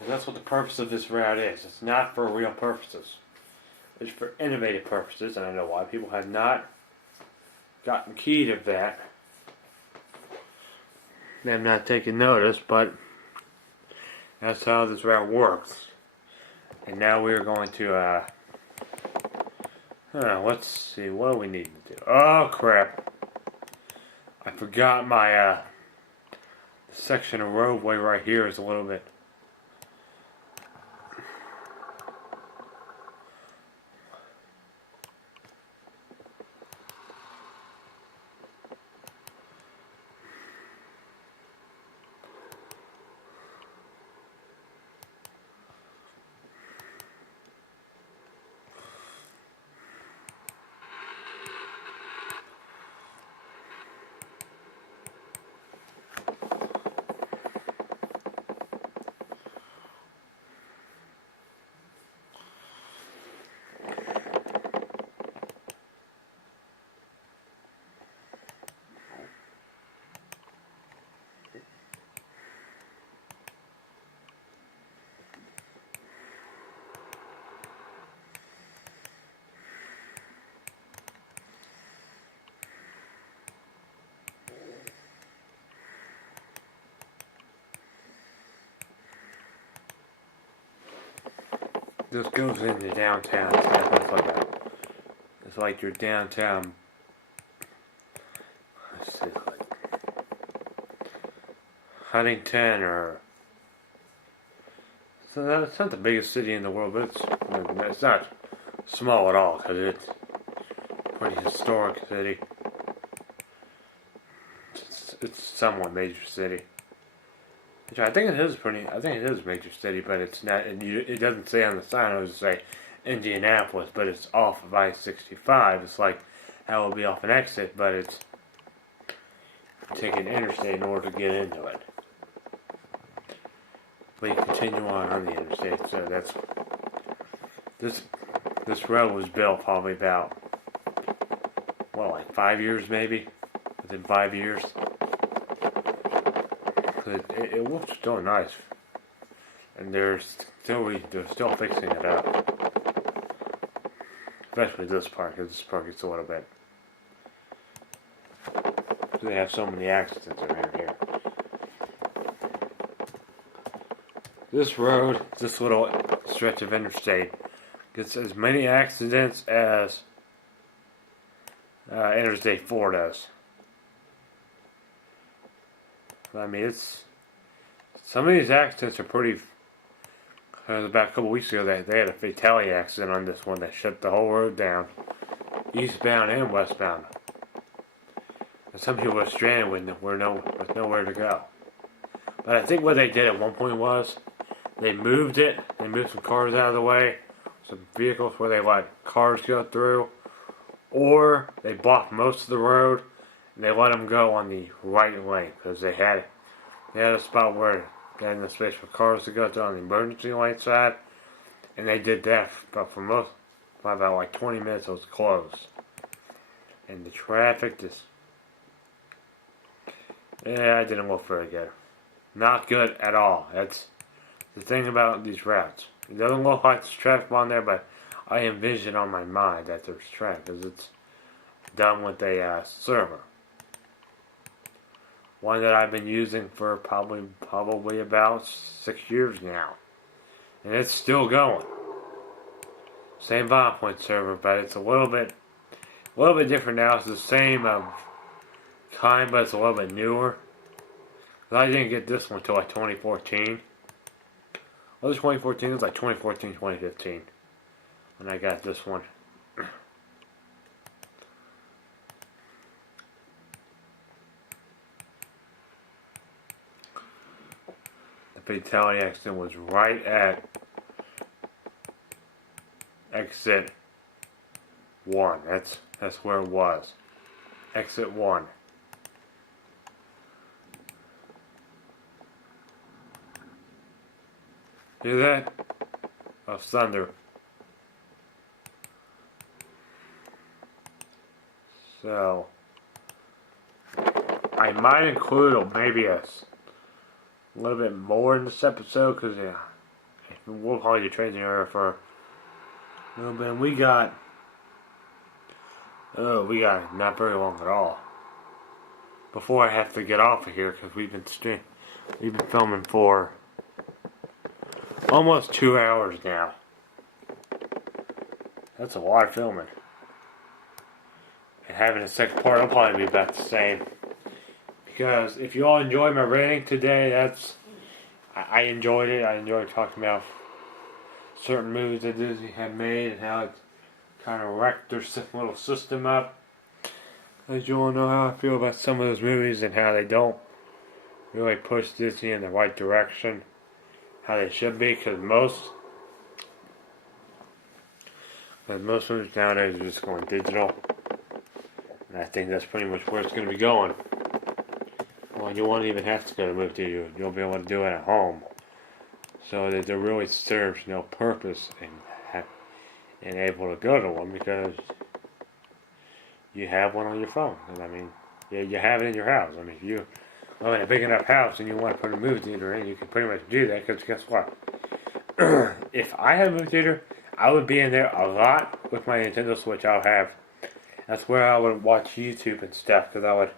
And that's what the purpose of this route is. It's not for real purposes. It's for innovative purposes, and I know why people have not gotten key to that. They have not taken notice, but that's how this route works. And now we're going to, let's see, what do we need to do? Oh, crap. I forgot my, section of roadway right here is a little bit. This goes into downtown. It's like your downtown. Let's see, like Huntington or. So it's not the biggest city in the world, but it's not small at all because it's a pretty historic city. It's somewhat major city. Which I think it is a major city, but it's not. It doesn't say on the sign. It would say Indianapolis, but it's off of I-65. It's like how it would be off an exit, but it's taking interstate in order to get into it. But you continue on the interstate. So that's this road was built probably about like 5 years maybe, within 5 years. It looks still nice, and they're still fixing it up, especially this part, because this part gets a little bit. They have so many accidents around here. This road, this little stretch of interstate, gets as many accidents as Interstate 4 does. I mean, some of these accidents are pretty. About a couple weeks ago, they had a fatality accident on this one that shut the whole road down, eastbound and westbound. And some people were stranded with nowhere to go. But I think what they did at one point was they moved it. They moved some cars out of the way, some vehicles where they let cars go through, or they blocked most of the road. And they let them go on the right lane because they had a spot where they had enough space for cars to go to on the emergency lane side, and they did that. But for about like 20 minutes, it was closed, and the traffic it didn't look very good. Not good at all. That's the thing about these routes. It doesn't look like there's traffic on there, but I envision on my mind that there's traffic because it's done with a server. One that I've been using for probably about 6 years now, and it's still going. Same volume point server, but it's a little bit different now. It's the same kind, but it's a little bit newer. I didn't get this one until like 2014. Was it 2014? It was like 2014, 2015. And I got this one. The fatality accident was right at exit 1. That's where it was. Exit 1. Hear that? Of thunder. So, I might include maybe a little bit more in this episode because we'll call you trading area for a little bit. And we got not very long at all before I have to get off of here because we've been filming for almost 2 hours now. That's a lot of filming. And having a second part will probably be about the same. Because if you all enjoyed my rating today, I enjoyed it. I enjoyed talking about certain movies that Disney had made and how it kind of wrecked their little system up. As you all know how I feel about some of those movies and how they don't really push Disney in the right direction. How they should be, because most movies nowadays are just going digital, and I think that's pretty much where it's going to be going. Well, you won't even have to go to a movie theater; you'll be able to do it at home, so that there really serves no purpose in able to go to one because you have one on your phone, and I mean, yeah, you have it in your house. I mean, if you live in a big enough house and you want to put a movie theater in, you can pretty much do that because guess what? If I had a movie theater, I would be in there a lot with my Nintendo Switch. I'll have. That's where I would watch YouTube and stuff because I would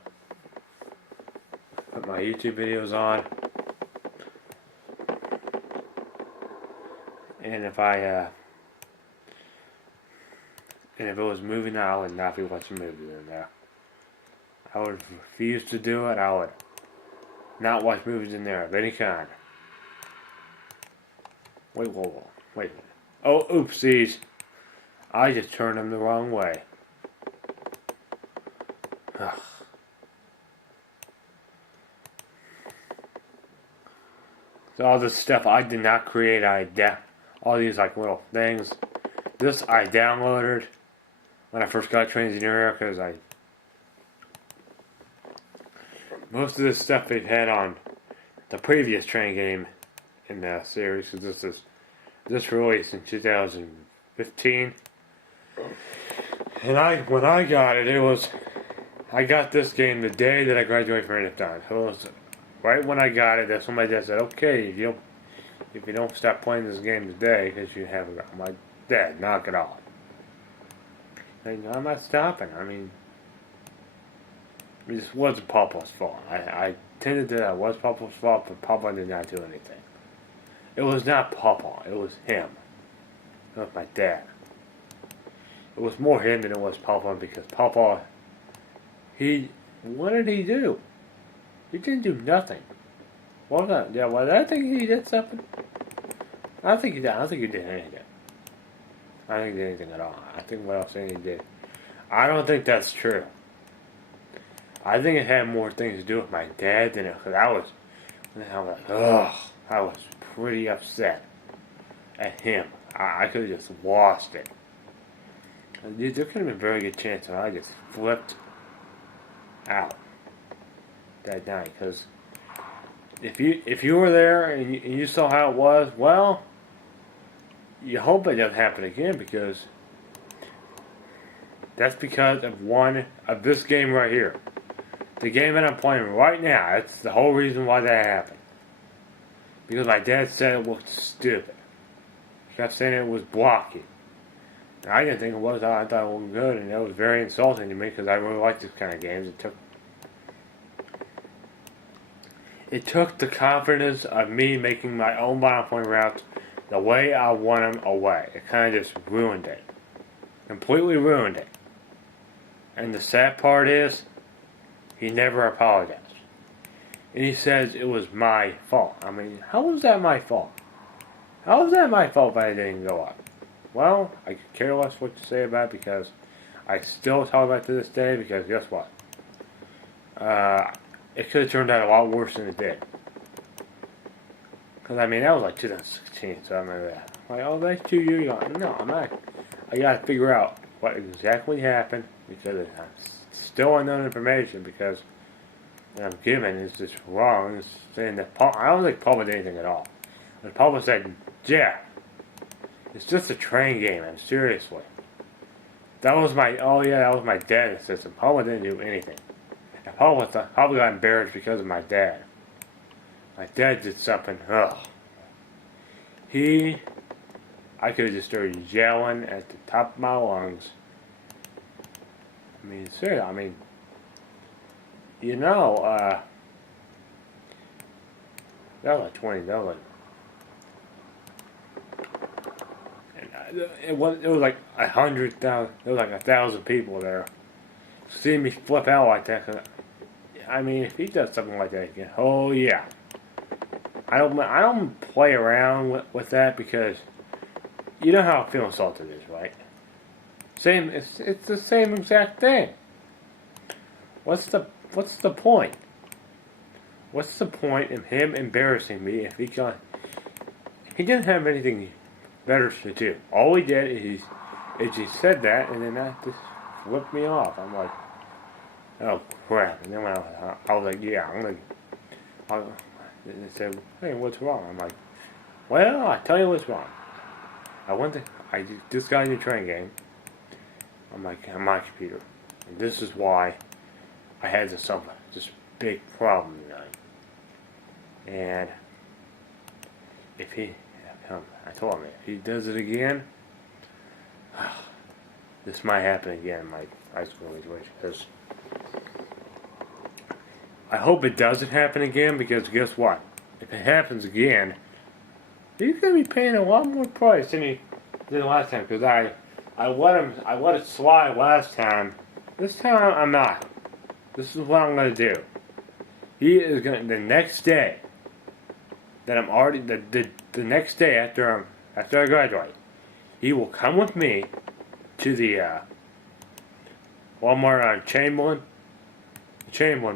put my YouTube videos on. And if it was movie night, I would not be watching movies in there. I would refuse to do it. I would not watch movies in there of any kind. Wait a minute. Oh, oopsies. I just turned them the wrong way. Ugh. So all this stuff I did not create. All these like little things. This I downloaded when I first got Transunion because most of this stuff they've had on the previous train game in the series, because this released in 2015. And when I got it, I got this game the day that I graduated from Renaissance. So it was right when I got it. That's when my dad said, "Okay, if you don't stop playing this game today, because you have," my dad, "knock it off." And I'm not stopping. I mean, this wasn't Papa's fault. I tended to that was Papa's fault, but Papa did not do anything. It was not Papa. It was him. It was my dad. It was more him than it was Papa because Papa, what did he do? He didn't do nothing. What was that? Yeah, well, I think he did something. I don't think he did. I don't think he did anything. I don't think he did anything at all. I think what I was saying he did. I don't think that's true. I think it had more things to do with my dad than it. Because I was like, ugh. I was pretty upset at him. I could have just lost it. There could have been a very good chance that I just flipped out that night. Because if you were there and you saw how it was, well, you hope it doesn't happen again because that's because of this game right here. The game that I'm playing right now, that's the whole reason why that happened. Because my dad said it looked stupid. kept saying it was blocky. And I didn't think it was. I thought it was good, and it was very insulting to me because I really like this kind of games. It took the confidence of me making my own bottom point routes the way I want them away. It kind of just ruined it. Completely ruined it. And the sad part is, he never apologized. And he says it was my fault. I mean, how was that my fault? How was that my fault if I didn't go up? Well, I could care less what you say about it because I still talk about it to this day because guess what? It could have turned out a lot worse than it did. Because, I mean, that was like 2016, so I remember that. Like, oh, that's 2 years ago. No, I'm not. I got to figure out what exactly happened because I'm still unknown information because what I'm given is just wrong. It's saying that I don't think Paul did anything at all. The Paul said, yeah, it's just a train game, and seriously. That was my dad that said so. Paul didn't do anything. And Paul probably got embarrassed because of my dad. My dad did something, I could have just started yelling at the top of my lungs. I mean, seriously, that was like 20, that was like, it was like 100,000, there was like 1,000 people there. Seeing me flip out like that, I mean, if he does something like that again, oh yeah. I don't play around with that because you know how I feel insulted is, right? It's the same exact thing. What's the point? What's the point in him embarrassing me if he didn't have anything better to do? All he did is he said that and then that just flipped me off. I'm like, oh crap! And then when I was like, yeah, they said, hey, what's wrong? I'm like, well, I'll tell you what's wrong. I just got a new train game on my computer. And this is why I had this big problem tonight. And I told him, if he does it again, this might happen again in my high school graduation. Because I hope it doesn't happen again because guess what? If it happens again, he's gonna be paying a lot more price than he did last time. Because I let it slide last time. This time I'm not. This is what I'm gonna do. He is gonna the next day that I'm already the next day after I graduate, he will come with me to the Walmart on Chamberlain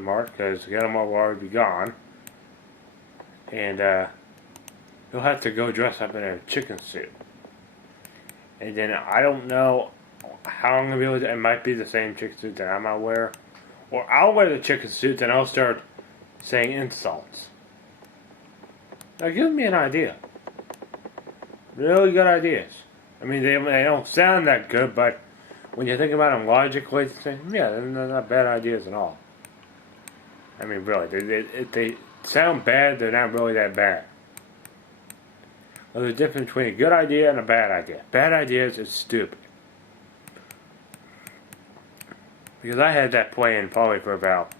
Mark, because the other one will already be gone. And he'll have to go dress up in a chicken suit. And then I don't know how I'm going to be able to, it might be the same chicken suit that I might wear. Or I'll wear the chicken suit and I'll start saying insults. Now give me an idea. Really good ideas. I mean, they don't sound that good, but when you think about them logically, yeah, they're not bad ideas at all. I mean, really, they sound bad, they're not really that bad. There's a difference between a good idea and a bad idea. Bad ideas is stupid. Because I had that plan probably for about,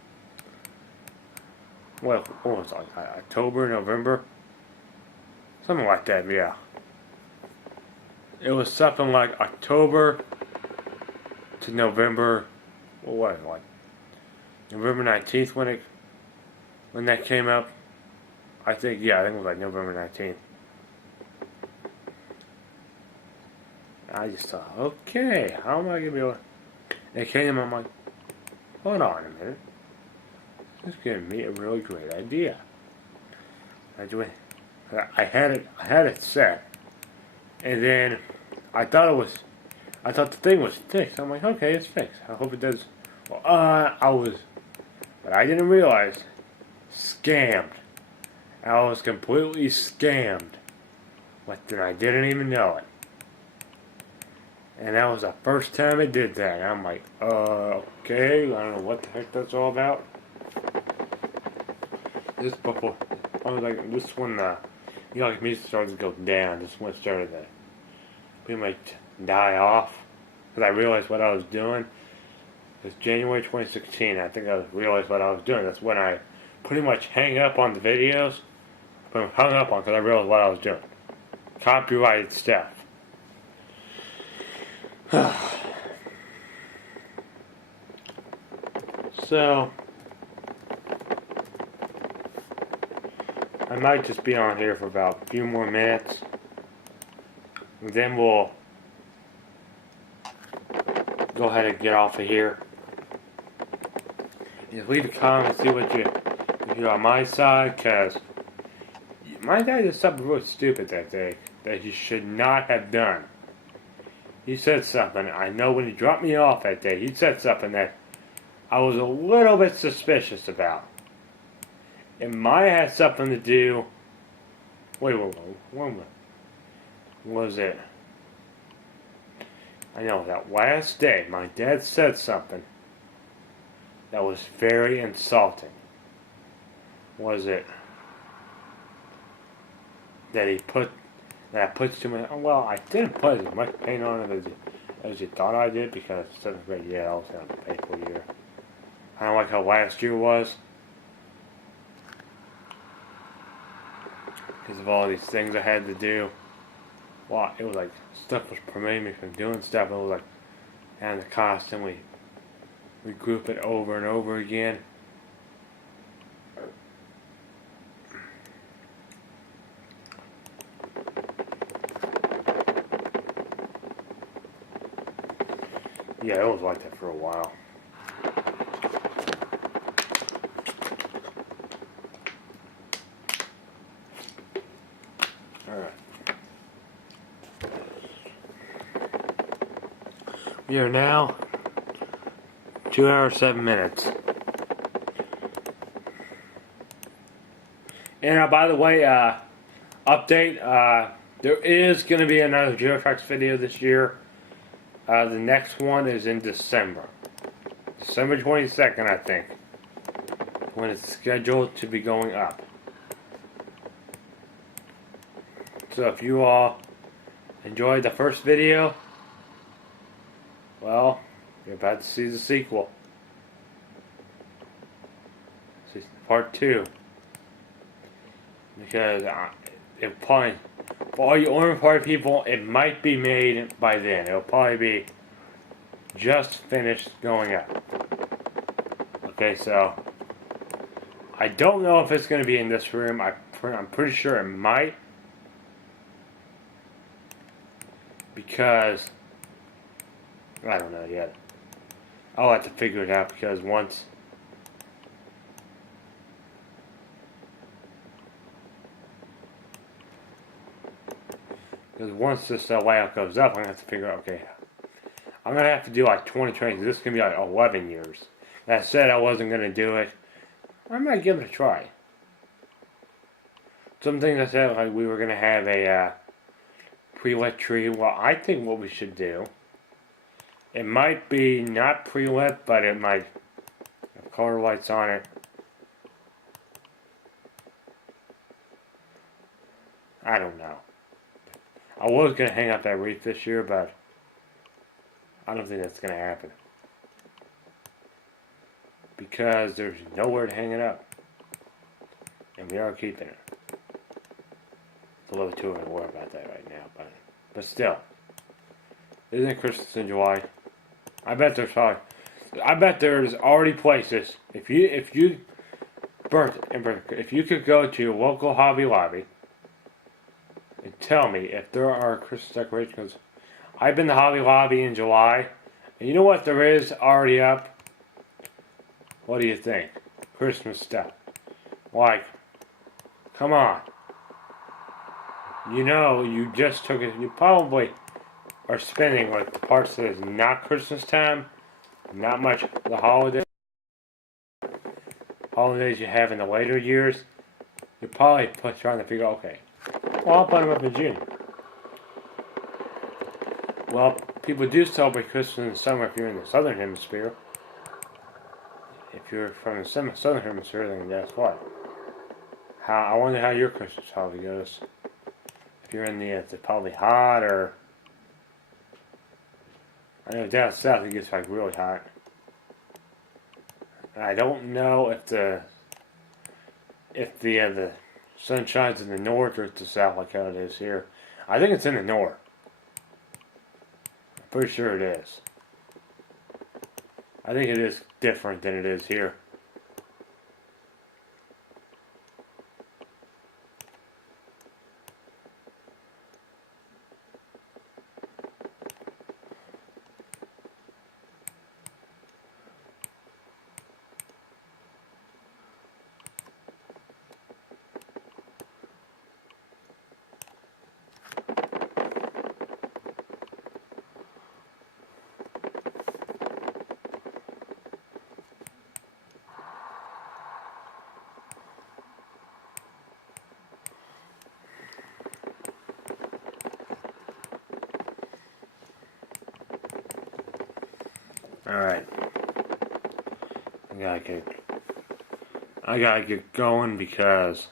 what was it, like October, November? Something like that, yeah. It was something like October to November, what was it, like November 19th when that came up. I think it was like November 19th. I just thought, okay, how am I going to be able to... It came, I'm like, hold on a minute. This is giving me a really great idea. I had it set. And then I thought the thing was fixed. I'm like, okay, it's fixed. I hope it does. Well, but I didn't realize, scammed. I was completely scammed. But then I didn't even know it. And that was the first time it did that. I'm like, okay, I don't know what the heck that's all about. I was like, this one, music started to go down. This one started that. pretty much die off because I realized what I was doing. It was January 2016. I think I realized what I was doing. That's when I pretty much hang up on the videos. I hung up on because I realized what I was doing. Copyrighted stuff. So I might just be on here for about a few more minutes. And then we'll go ahead and get off of here. Just leave a comment, see what you're on my side, because my dad did something really stupid that day that he should not have done. He said something, I know when he dropped me off that day, he said something that I was a little bit suspicious about. It might have something to do. Wait, when was it? I know that last day my dad said something that was very insulting. Was it that I put too much? Well, I didn't put as much paint on it as you thought I did because 7th grade, yeah, I was going to pay for a year. I don't like how last year was. Because of all these things I had to do. Well, it was like stuff was preventing me from doing stuff. It was like having to constantly regroup it over and over again. Yeah, it was like that for a while. Alright. We are now 2 hours, 7 minutes. And by the way, update, there is going to be another Geotrax video this year. The next one is in December. December 22nd, I think. When it's scheduled to be going up. So if you all enjoyed the first video, well, you're about to see the sequel. Part 2. Because it probably, for all you Orange Party people, it might be made by then. It'll probably be just finished going up. Okay, so I don't know if it's going to be in this room. I'm pretty sure it might. Because I don't know yet. I'll have to figure it out because once this layout goes up, I'm going to have to figure out, okay, I'm going to have to do like 20 trains. This is going to be like 11 years. That said, I wasn't going to do it. I might give it a try. Some things I said, like we were going to have a pre-lit tree. Well, I think what we should do, it might be not pre-lit, but it might have color lights on it. I don't know. I was going to hang up that wreath this year, but I don't think that's going to happen. Because there's nowhere to hang it up. And we are keeping it. It's a little too early to worry about that right now, but still. Isn't it Christmas in July? I bet there's already places. If you could go to a local Hobby Lobby and tell me if there are Christmas decorations. I've been to Hobby Lobby in July, and you know what there is already up? What do you think? Christmas stuff. Like, come on. You know, you just took it. You probably are spending like the parts that is not Christmas time, not much the holidays you have in the later years. You're probably trying to figure out, okay, well, I'll put them up in June. Well, people do celebrate Christmas in the summer if you're in the southern hemisphere. If you're from the southern hemisphere, then guess what? I wonder how your Christmas holiday goes. If you're in it's probably hot, or I know down south it gets like really hot. I don't know if the sun shines in the north or it's the south like how it is here. I think it's in the north. I'm pretty sure it is. I think it is different than it is here. Alright. I gotta get going because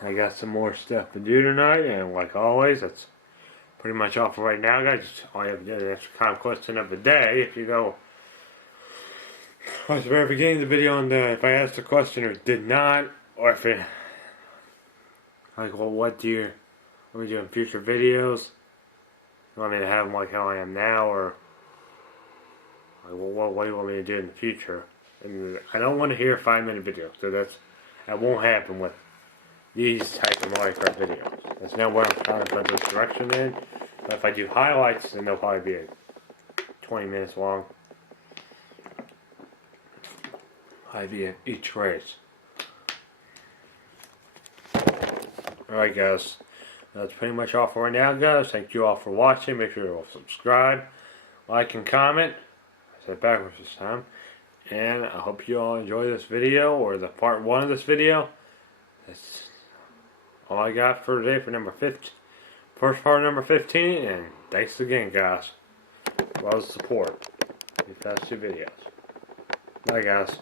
I got some more stuff to do tonight, and like always, that's pretty much all for right now, guys. All you have to do is answer the common question of the day. If you go watch the very beginning of the video on if I asked a question or did not, or if it like, well, what do you do in future videos? You want me to have them like how I am now, or like, well, what do you want me to do in the future? And I don't want to hear a 5-minute video, so that won't happen with these type of Minecraft videos. That's not what I'm trying to put this direction in. But if I do highlights, then they'll probably be 20 minutes long. I'd be in each race. Alright, guys. That's pretty much all for right now, guys. Thank you all for watching. Make sure you all subscribe, like, and comment. I said backwards this time. And I hope you all enjoy this video, or the part 1 of this video. That's all I got for today for number 15. First part of number 15, and thanks again, guys, for all the support. These past 2 videos. Bye, guys.